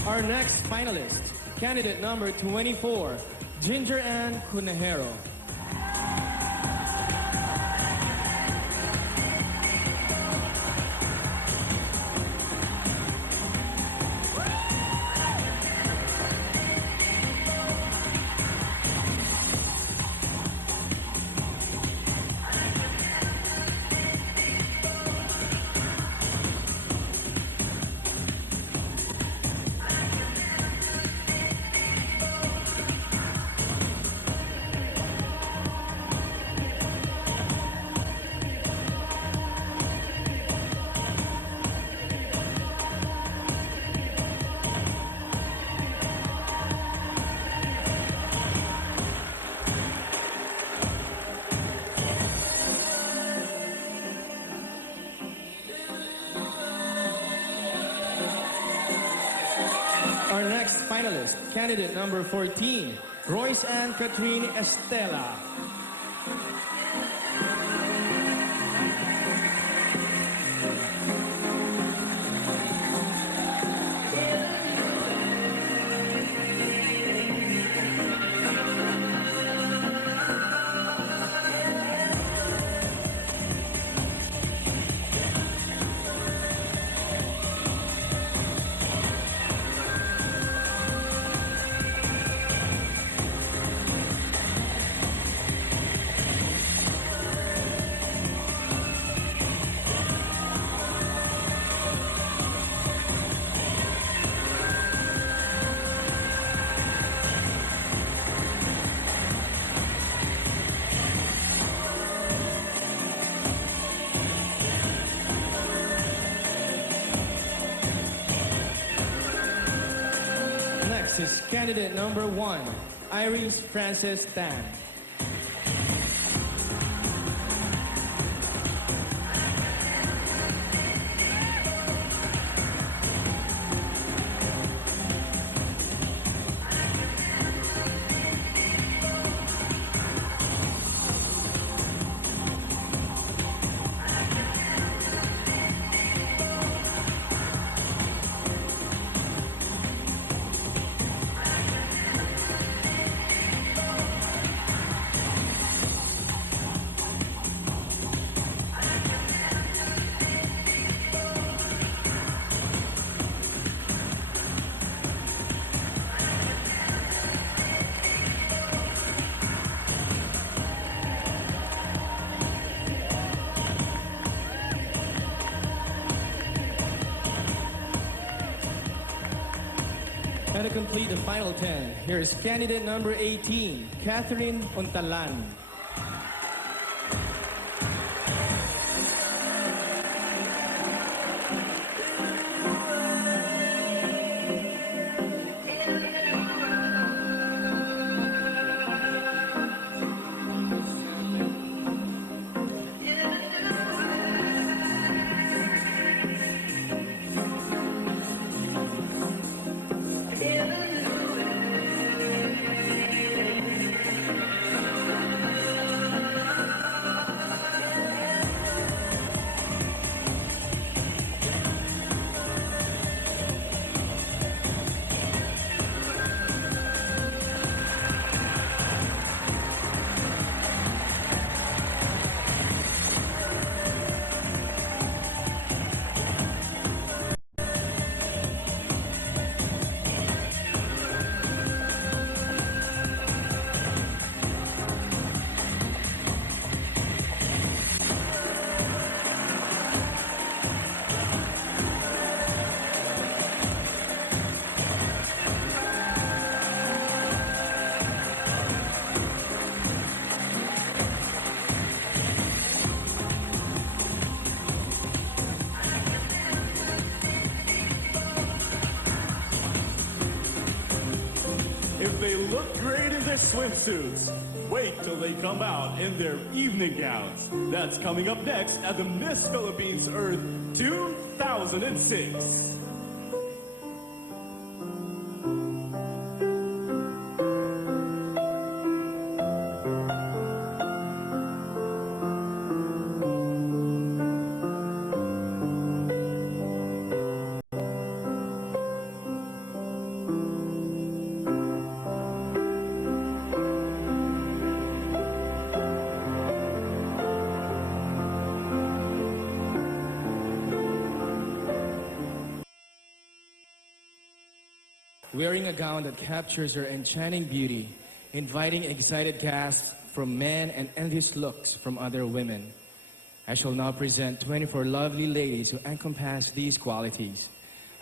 Our next finalist, candidate number 24, Ginger Ann Cunejero. next, candidate number 14, Royce Ann Catherine Estela. Next is candidate number 1, Iris Frances Tan. And to complete the final 10, here is candidate number 18, Catherine Untalan. If they look great in their swimsuits, wait till they come out in their evening gowns. That's coming up next at the Miss Philippines Earth 2006. Wearing a gown that captures her enchanting beauty, inviting excited gasps from men and envious looks from other women. I shall now present 24 lovely ladies who encompass these qualities,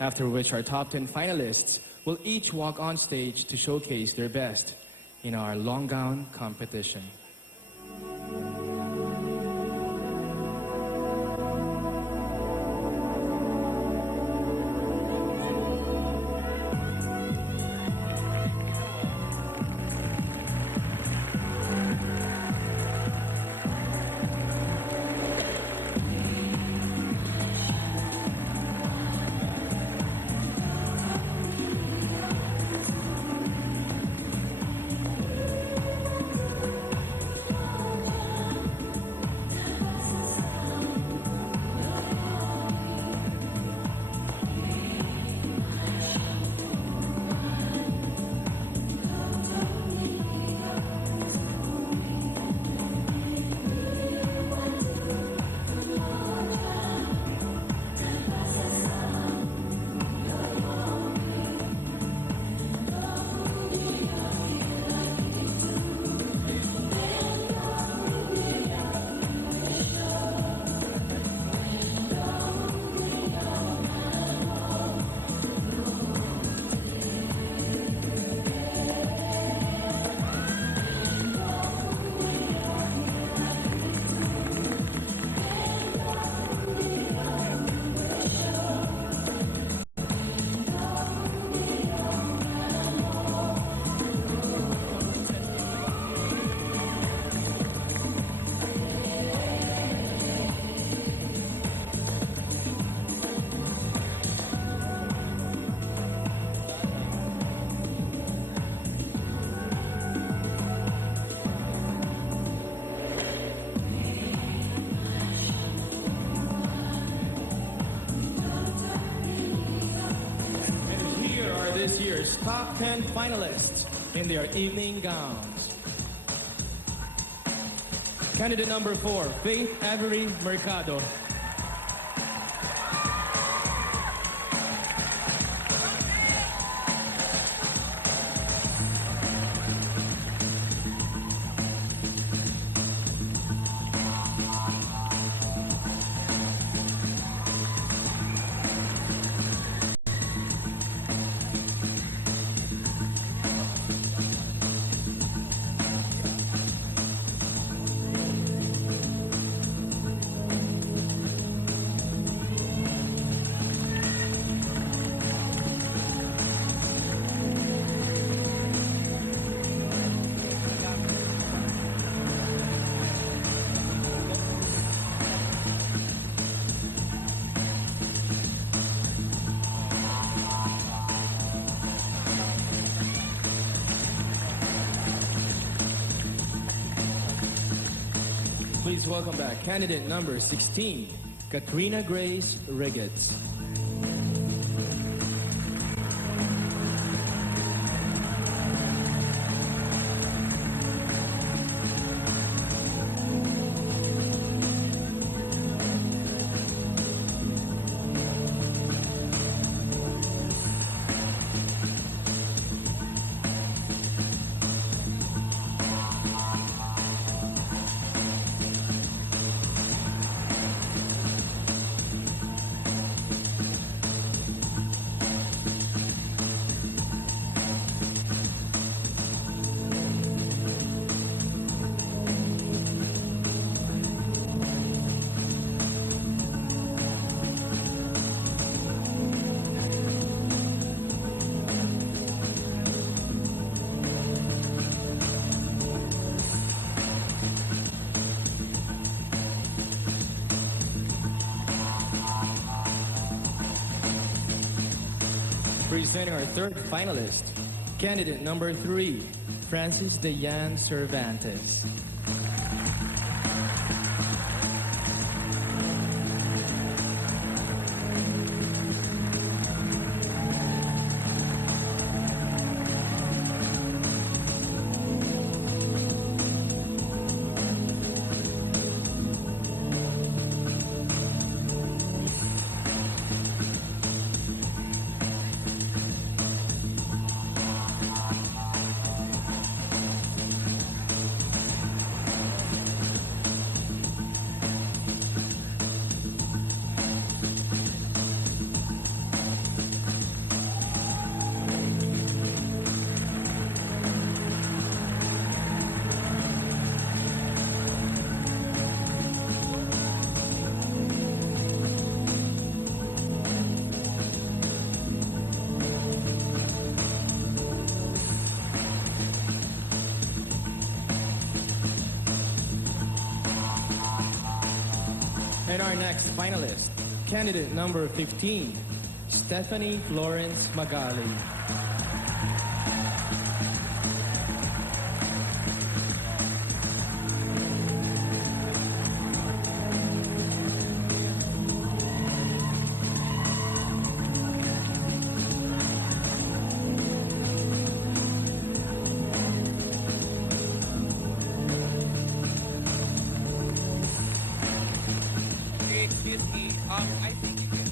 after which our top 10 finalists will each walk on stage to showcase their best in our long gown competition. 10 finalists in their evening gowns. Candidate number 4, Faith Avery Mercado. Please welcome back candidate number 16, Katrina Grace Riggets. Presenting our third finalist, candidate number 3, Francis Dayan Cervantes. And our next finalist, candidate number 15, Stephanie Florence Magali. Excuse me, I think you can...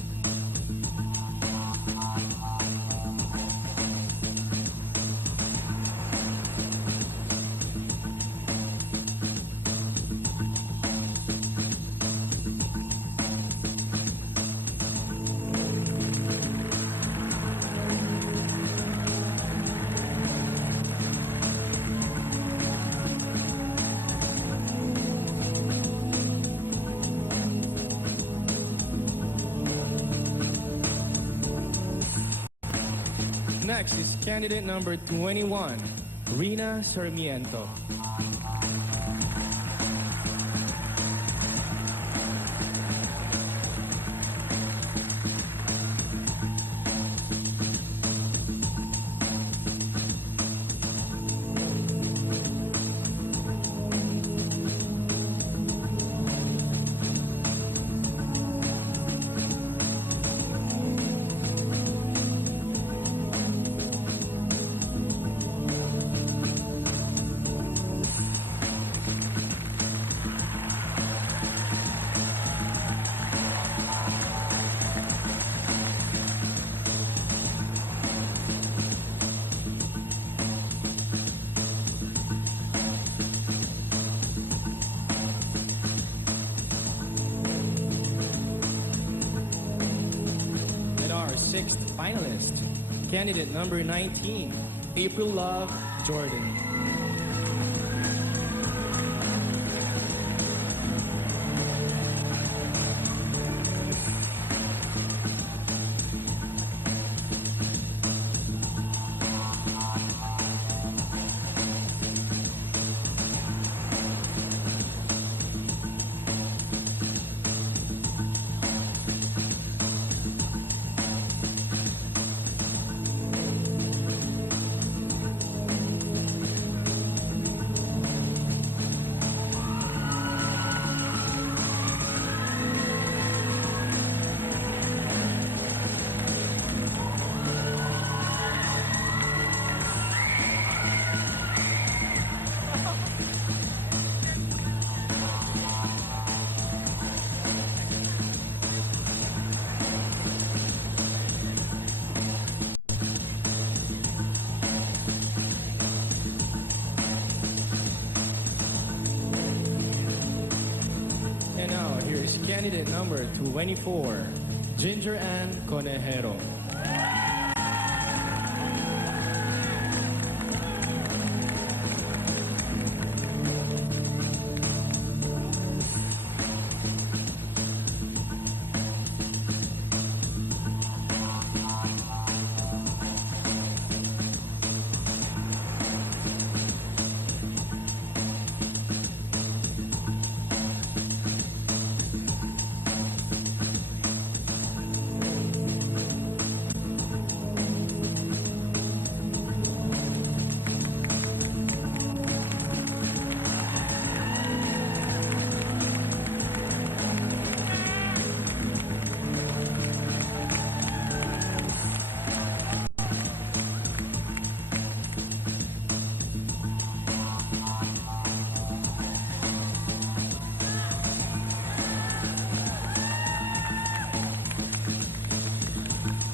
Next is candidate number 21, Rina Sarmiento. sixth finalist, candidate number 19, April Love Jordan. And now, here is candidate number 24, Ginger Ann Conejero.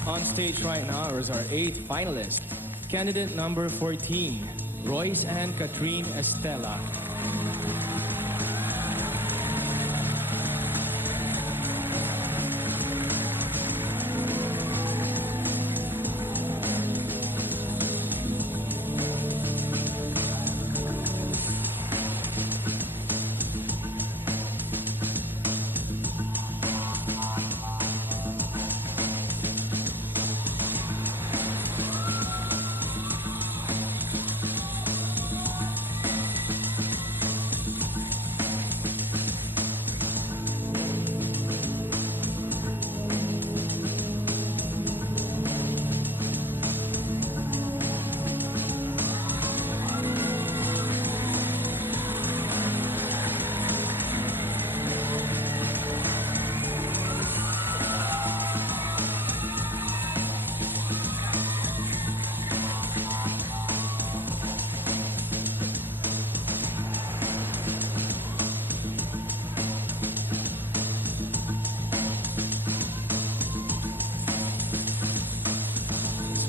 On stage right now is our 8th finalist, candidate number 14, Royce Ann Catherine Estela.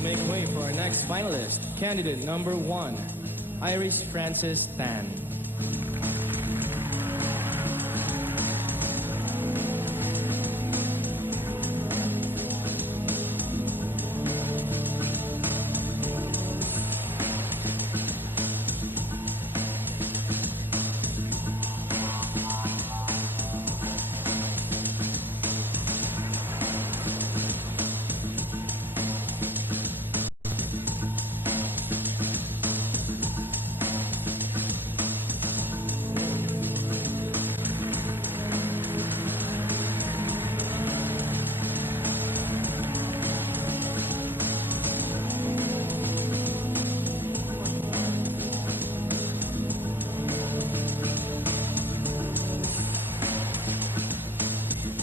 Make way for our next finalist, candidate number 1, Iris Francis Tan.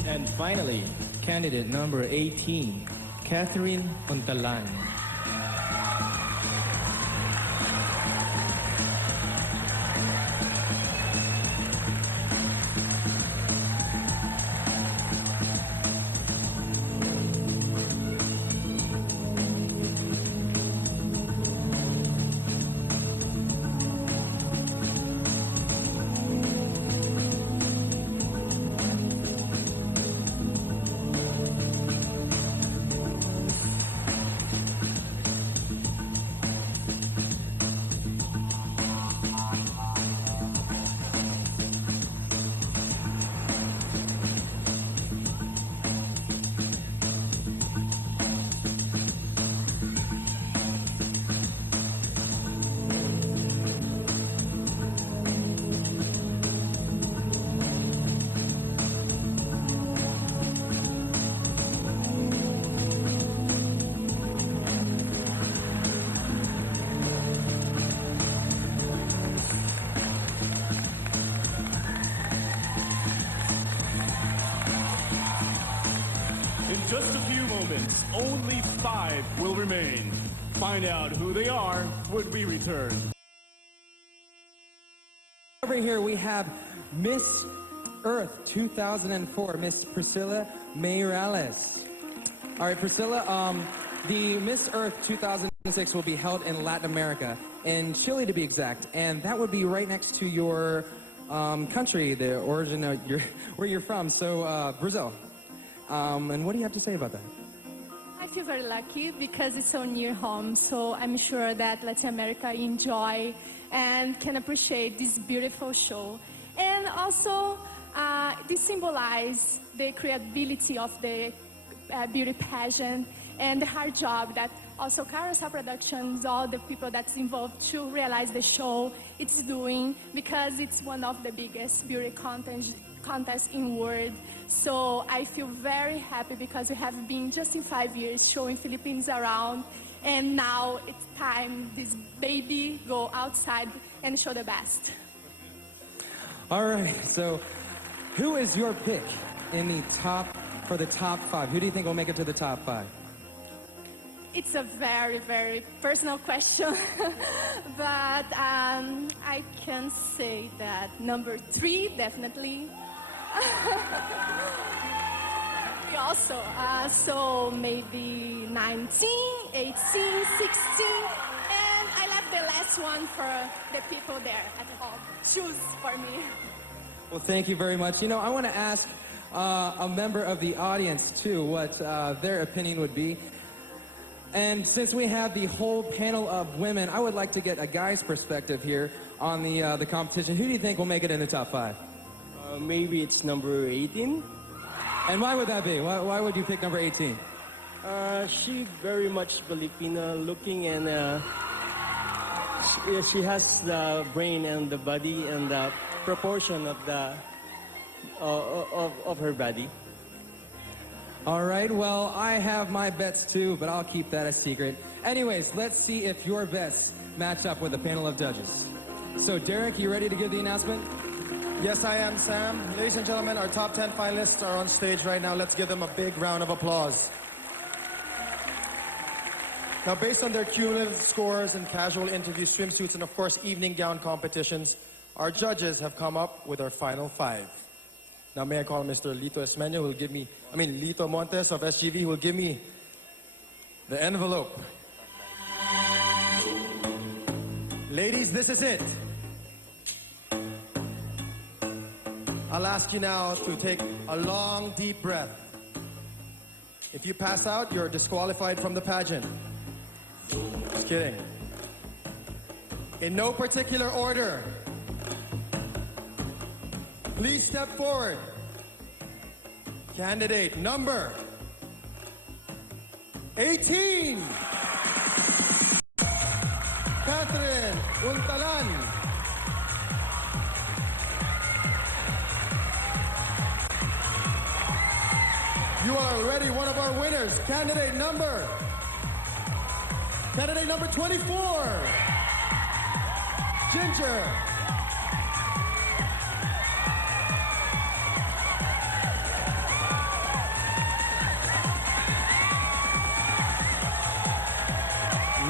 And finally, candidate number 18, Catherine Puntalan. only 5 will remain. Find out who they are when we return. Over here we have Miss Earth 2004, Miss Priscilla Mayrales. All right, Priscilla, the Miss Earth 2006 will be held in Latin America, in Chile to be exact, and that would be right next to your country, the origin of where you're from, so Brazil. And what do you have to say about that? I feel very lucky because it's so near home, so I'm sure that Latin America enjoy and can appreciate this beautiful show. And also, this symbolize the creativity of the beauty pageant and the hard job that also Carousel Productions, all the people that's involved to realize the show, it's doing, because it's one of the biggest beauty contests in world. So I feel very happy because we have been just in 5 years showing Philippines around, and now it's time this baby go outside and show the best. All right, so who is your pick in the for the top 5? Who do you think will make it to the top 5? It's a very, very personal question, but I can say that number 3, definitely. We also, so maybe 19, 18, 16, and I left the last one for the people there at home. Choose for me. Well, thank you very much. You know, I want to ask a member of the audience, too, what their opinion would be. And since we have the whole panel of women, I would like to get a guy's perspective here on the competition. Who do you think will make it in the top 5? Maybe it's number 18. And why would that be? Why would you pick number 18? She very much Filipino looking, and she has the brain and the body and the proportion of the of her body. All right, well, I have my bets too, but I'll keep that a secret. Anyways, let's see if your bets match up with the panel of judges. So, Derek, you ready to give the announcement? Yes, I am, Sam. Ladies and gentlemen, our top 10 finalists are on stage right now. Let's give them a big round of applause. Now, based on their cumulative scores in casual interview swimsuits and, of course, evening gown competitions, our judges have come up with our final 5. Now, may I call Mr. Lito Esmeño, who will give me, Lito Montes of SGV, who will give me the envelope. Ladies, this is it. I'll ask you now to take a long, deep breath. If you pass out, you're disqualified from the pageant. Just kidding. In no particular order, please step forward. Candidate number 18, Catherine Untalan. You are already one of our winners. Candidate number 24, Ginger.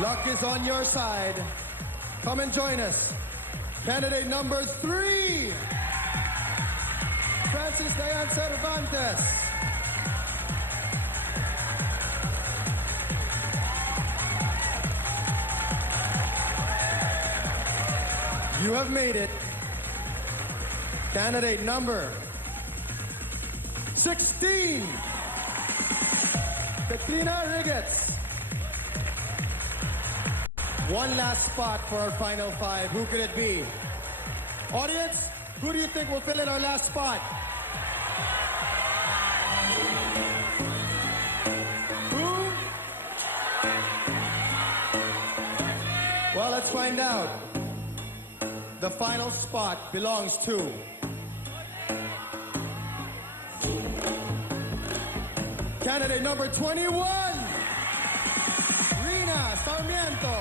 Luck is on your side. Come and join us. Candidate number 3, Francis Diane Cervantes. You have made it. Candidate number 16, Katrina Riggets. One last spot for our final 5. Who could it be? Audience, who do you think will fill in our last spot? Who? Well, let's find out. The final spot belongs to candidate number 21, Rina Sarmiento.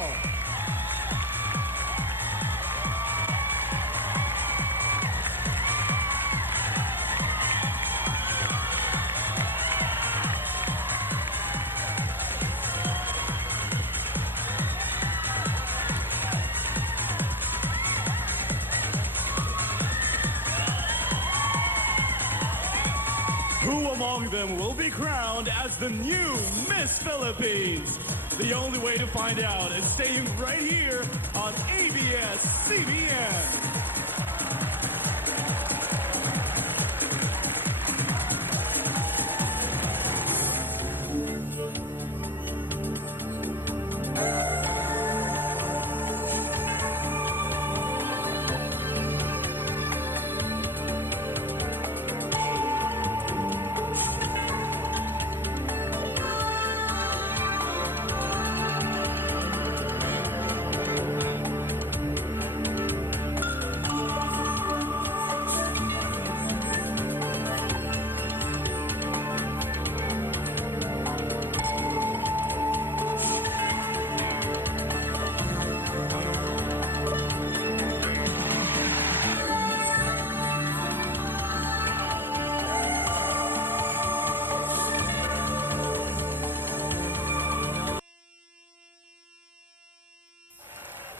Who among them will be crowned as the new Miss Philippines? The only way to find out is staying right here on ABS-CBN.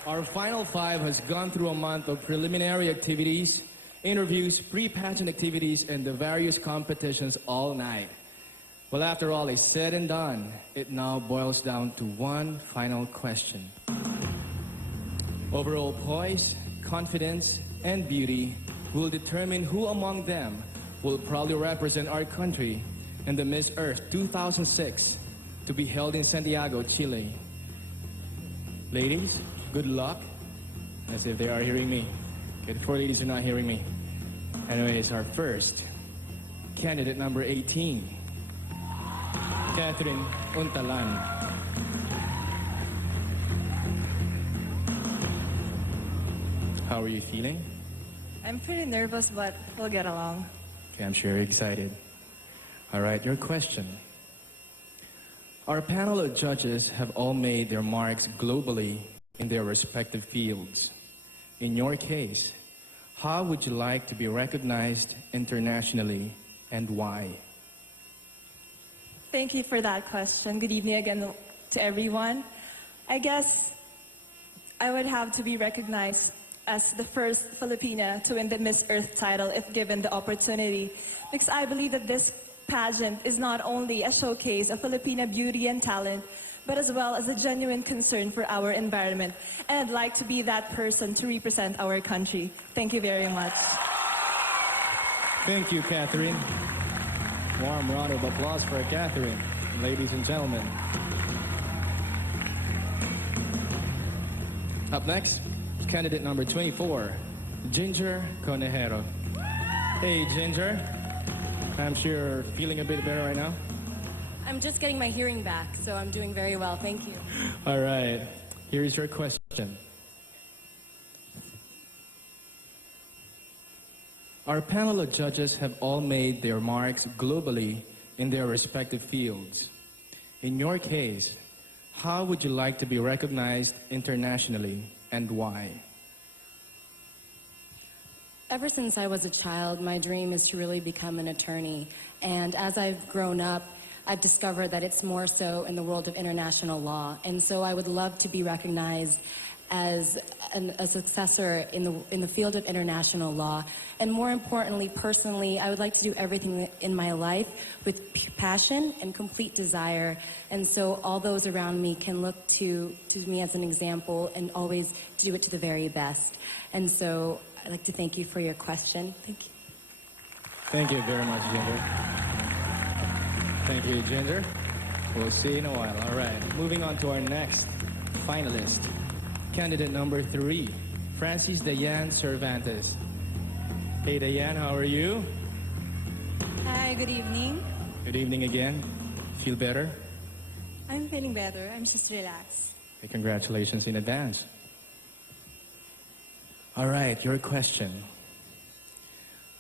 Our final five has gone through a month of preliminary activities, interviews, pre-pageant activities, and the various competitions all night. Well, after all is said and done, it now boils down to one final question. Overall poise, confidence, and beauty will determine who among them will proudly represent our country in the Miss Earth 2006 to be held in Santiago, Chile. Ladies, good luck. As if they are hearing me. Okay, the four ladies are not hearing me. Anyways, our first candidate, number 18, Catherine Untalan. How are you feeling? I'm pretty nervous, but we'll get along. Okay, I'm sure you're excited. All right, your question. Our panel of judges have all made their marks globally in their respective fields. In your case, how would you like to be recognized internationally and why? Thank you for that question. Good evening again to everyone. I guess I would have to be recognized as the first Filipina to win the Miss Earth title if given the opportunity, because I believe that this pageant is not only a showcase of Filipina beauty and talent, but as well as a genuine concern for our environment. And I'd like to be that person to represent our country. Thank you very much. Thank you, Catherine. Warm round of applause for Catherine, ladies and gentlemen. Up next, candidate number 24, Ginger Conejero. Hey, Ginger. I'm sure you're feeling a bit better right now. I'm just getting my hearing back, so I'm doing very well. Thank you. All right. Here is your question. Our panel of judges have all made their marks globally in their respective fields. In your case, how would you like to be recognized internationally and why? Ever since I was a child, my dream is to really become an attorney. And as I've grown up, I've discovered that it's more so in the world of international law. And so I would love to be recognized as a successor in the field of international law. And more importantly, personally, I would like to do everything in my life with passion and complete desire. And so all those around me can look to me as an example and always to do it to the very best. And so I'd like to thank you for your question. Thank you. Thank you very much, Ginger. Thank you, Ginger. We'll see you in a while. All right, moving on to our next finalist. Candidate number 3, Francis Dayan Cervantes. Hey, Dayan, how are you? Hi, good evening. Good evening again. Feel better? I'm feeling better. I'm just relaxed. Hey, congratulations in advance. All right, your question.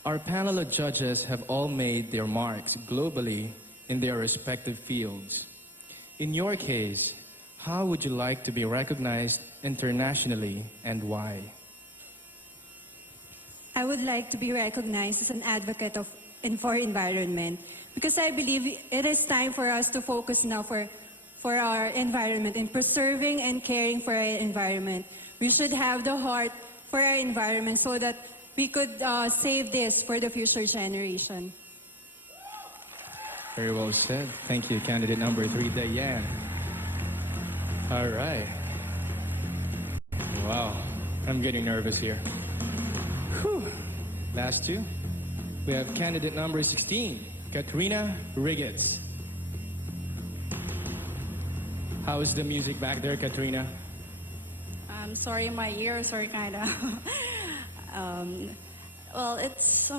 Our panel of judges have all made their marks globally in their respective fields. In your case, how would you like to be recognized internationally and why? I would like to be recognized as an advocate for environment because I believe it is time for us to focus now for our environment and preserving and caring for our environment. We should have the heart for our environment so that we could save this for the future generation. Very well said. Thank you, candidate number 3, Diane. All right. Wow, I'm getting nervous here. Whew. Last two. We have candidate number 16, Katrina Riggets. How's the music back there, Katrina? I'm sorry, my ears are kind of... well, it's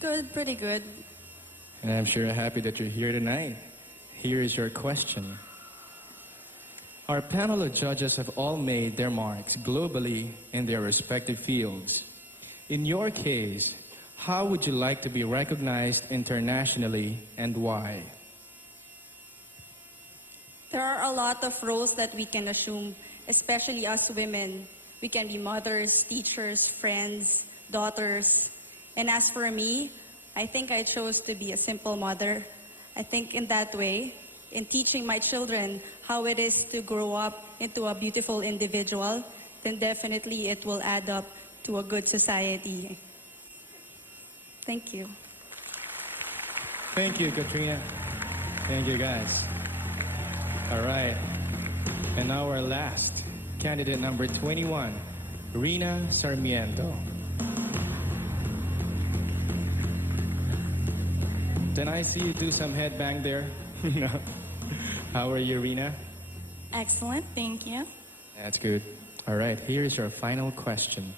good, pretty good. And I'm sure happy that you're here tonight. Here is your question. Our panel of judges have all made their marks globally in their respective fields. In your case, how would you like to be recognized internationally and why? There are a lot of roles that we can assume, especially as women. We can be mothers, teachers, friends, daughters. And as for me, I think I chose to be a simple mother. I think in that way, in teaching my children how it is to grow up into a beautiful individual, then definitely it will add up to a good society. Thank you. Thank you, Katrina. Thank you, guys. All right. And now our last, candidate number 21, Rina Sarmiento. Then I see you do some headbang there. No. How are you, Rina? Excellent, thank you. That's good. All right, here's your final question.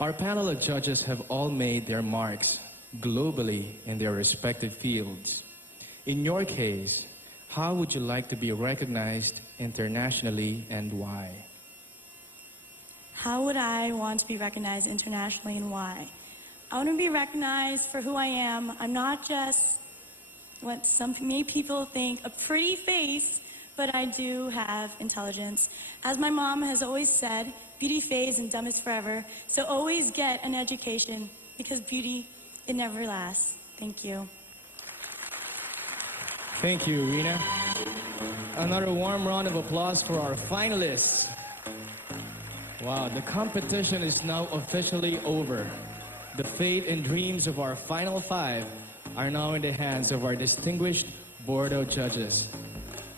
Our panel of judges have all made their marks globally in their respective fields. In your case, how would you like to be recognized internationally and why? How would I want to be recognized internationally and why? I want to be recognized for who I am. I'm not just what many people think, a pretty face, but I do have intelligence. As my mom has always said, beauty fades and dumb is forever. So always get an education because beauty, it never lasts. Thank you. Thank you, Rina. Another warm round of applause for our finalists. Wow, the competition is now officially over. The fate and dreams of our final 5 are now in the hands of our distinguished board of judges.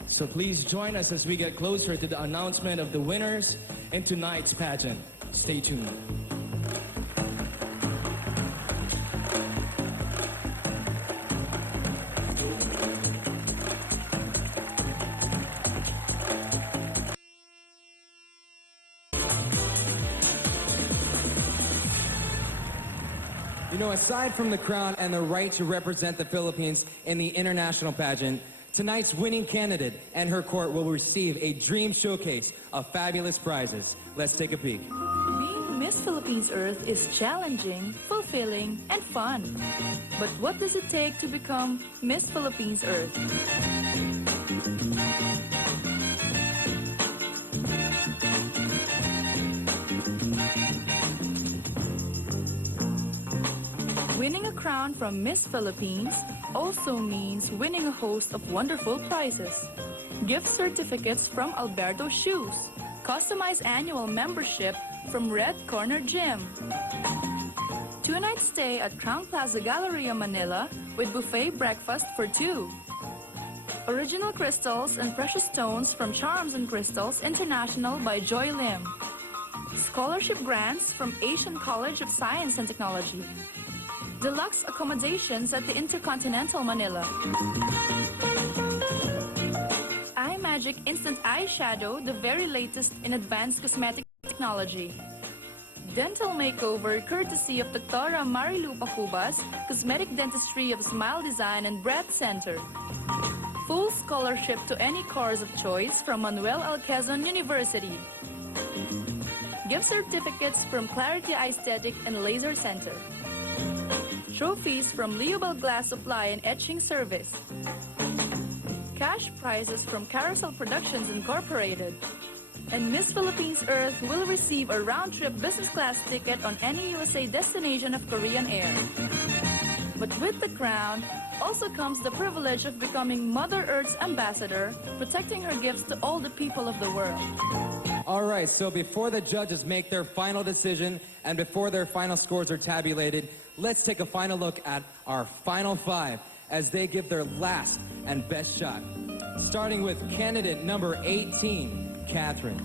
So please join us as we get closer to the announcement of the winners in tonight's pageant. Stay tuned. You know, aside from the crown and the right to represent the Philippines in the international pageant, tonight's winning candidate and her court will receive a dream showcase of fabulous prizes. Let's take a peek. Being Miss Philippines Earth is challenging, fulfilling, and fun. But what does it take to become Miss Philippines Earth? Winning a crown from Miss Philippines also means winning a host of wonderful prizes. Gift certificates from Alberto Shoes, customized annual membership from Red Corner Gym, 2-night stay at Crown Plaza Galleria, Manila with buffet breakfast for 2, original crystals and precious stones from Charms and Crystals International by Joy Lim, scholarship grants from Asian College of Science and Technology, deluxe accommodations at the Intercontinental Manila, iMagic Instant Eyeshadow, the very latest in advanced cosmetic technology, dental makeover courtesy of Dr. Marilu Pacubas, Cosmetic Dentistry of Smile Design and Breath Center, full scholarship to any course of choice from Manuel L. Quezon University, gift certificates from Clarity Aesthetic and Laser Center, trophies from Leobel Glass Supply and Etching Service, cash prizes from Carousel Productions Incorporated, and Miss Philippines Earth will receive a round-trip business class ticket on any USA destination of Korean Air. But with the crown also comes the privilege of becoming Mother Earth's ambassador, protecting her gifts to all the people of the world. All right, so before the judges make their final decision and before their final scores are tabulated, let's take a final look at our final 5. as they give their last and best shot. Starting with candidate number 18, Catherine.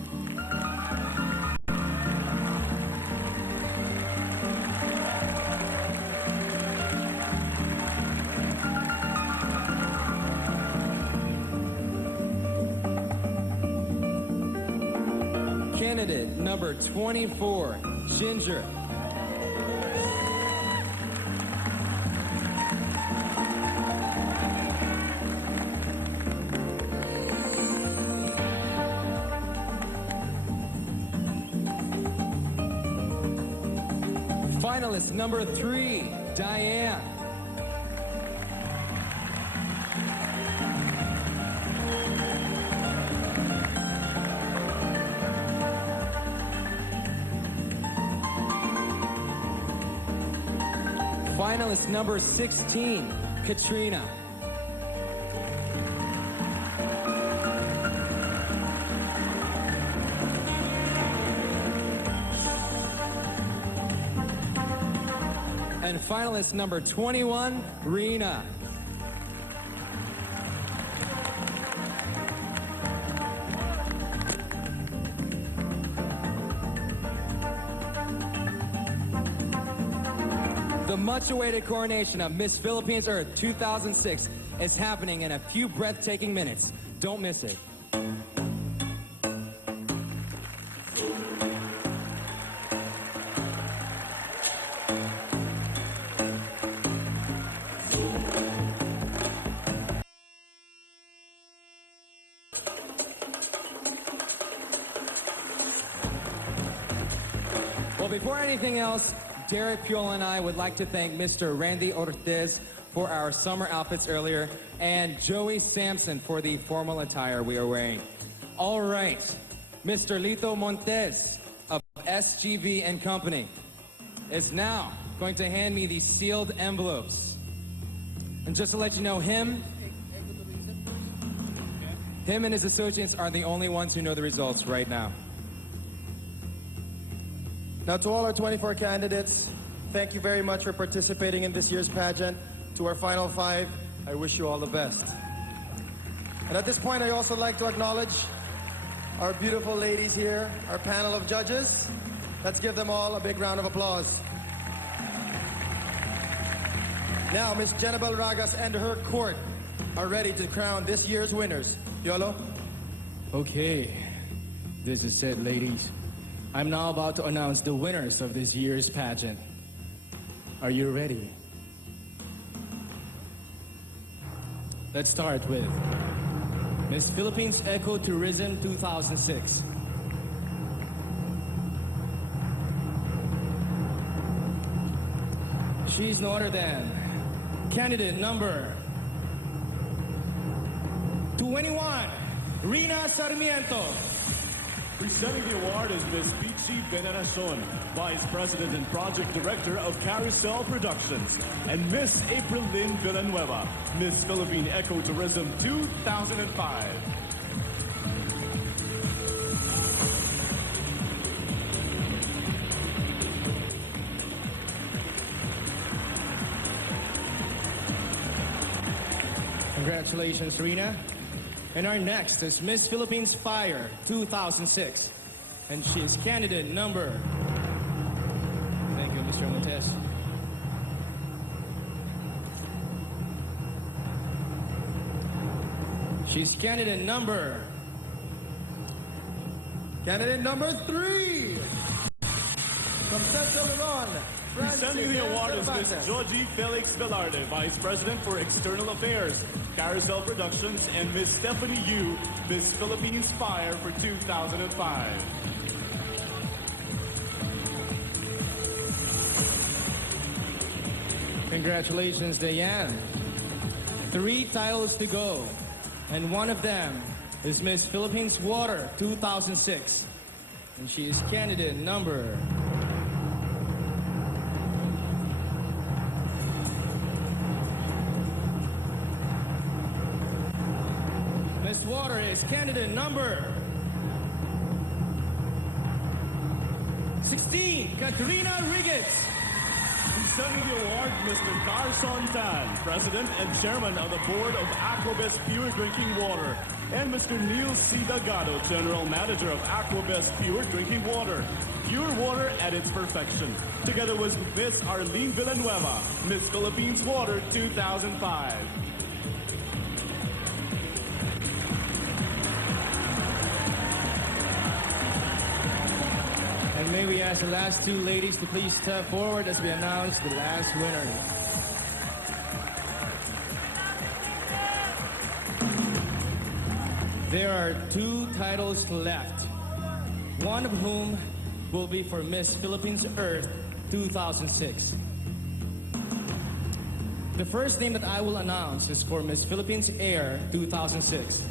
Candidate number 24, Ginger. Finalist number 3, Diane. Finalist number 16, Katrina. And finalist number 21, Rena. The much-awaited coronation of Miss Philippines Earth 2006 is happening in a few breathtaking minutes. Don't miss it. Well, before anything else, Derek Piola and I would like to thank Mr. Randy Ortiz for our summer outfits earlier, and Joey Sampson for the formal attire we are wearing. All right, Mr. Lito Montes of SGV and Company is now going to hand me these sealed envelopes. And just to let you know, him and his associates are the only ones who know the results right now. Now, to all our 24 candidates, thank you very much for participating in this year's pageant. To our final 5, I wish you all the best. And at this point, I also like to acknowledge our beautiful ladies here, our panel of judges. Let's give them all a big round of applause. Now, Miss Jenabel Ragas and her court are ready to crown this year's winners. Yolo? Okay, this is it, ladies. I'm now about to announce the winners of this year's pageant. Are you ready? Let's start with Miss Philippines Ecotourism 2006. She's no other than candidate number 21, Rina Sarmiento. Presenting the award is Ms. Pichi Veneracion, Vice President and Project Director of Carousel Productions, and Miss April Lynn Villanueva, Miss Philippine Ecotourism 2005. Congratulations, Rina. And our next is Miss Philippines Fire 2006. And she is candidate number... Thank you, Mr. Montes. She's candidate number... Candidate number 3! From Central Luzon, Presenting the award is Ms. Georgie Felix Velarde, Vice President for External Affairs, Carousel Productions, and Ms. Stephanie Yu, Miss Philippines Fire for 2005. Congratulations, Diane. 3 titles to go, and one of them is Miss Philippines Water 2006. And she is candidate number... Miss Water is candidate number 16, Katrina Riggins. Presenting the award, Mr. Carson Tan, President and Chairman of the Board of Aquabest Pure Drinking Water, and Mr. Neil C. Delgado, General Manager of Aquabest Pure Drinking Water. Pure water at its perfection. Together with Miss Arlene Villanueva, Miss Philippines Water 2005. And may we ask the last two ladies to please step forward as we announce the last winner. There are 2 titles left, one of whom will be for Miss Philippines Earth 2006. The first name that I will announce is for Miss Philippines Air 2006.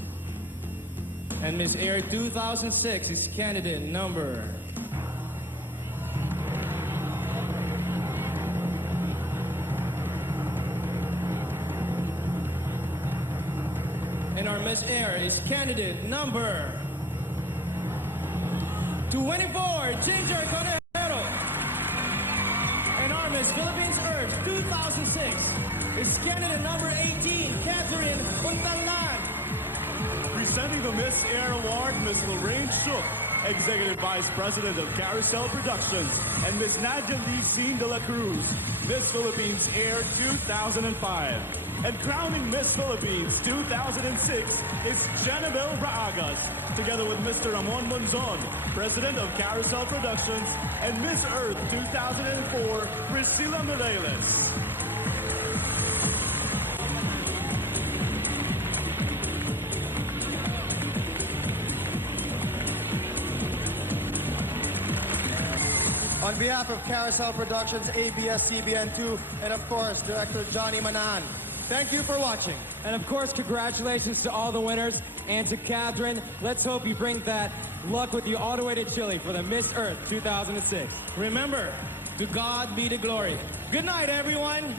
And Miss Air 2006 is candidate number... And our Miss Air is candidate number 24, Ginger Conejero. And our Miss Philippines Earth 2006 is candidate number 18, Catherine Puntalan. Presenting the Miss Air Award, Miss Lorraine Shook, Executive Vice President of Carousel Productions, and Miss Nadia Licin de la Cruz, Miss Philippines Air 2005. And crowning Miss Philippines 2006 is Janabel Braagas, together with Mr. Ramon Monzon, President of Carousel Productions, and Miss Earth 2004, Priscilla Mireles. On behalf of Carousel Productions, ABS-CBN2, and of course, Director Johnny Manan, thank you for watching. And of course, congratulations to all the winners and to Catherine. Let's hope you bring that luck with you all the way to Chile for the Miss Earth 2006. Remember, to God be the glory. Good night, everyone.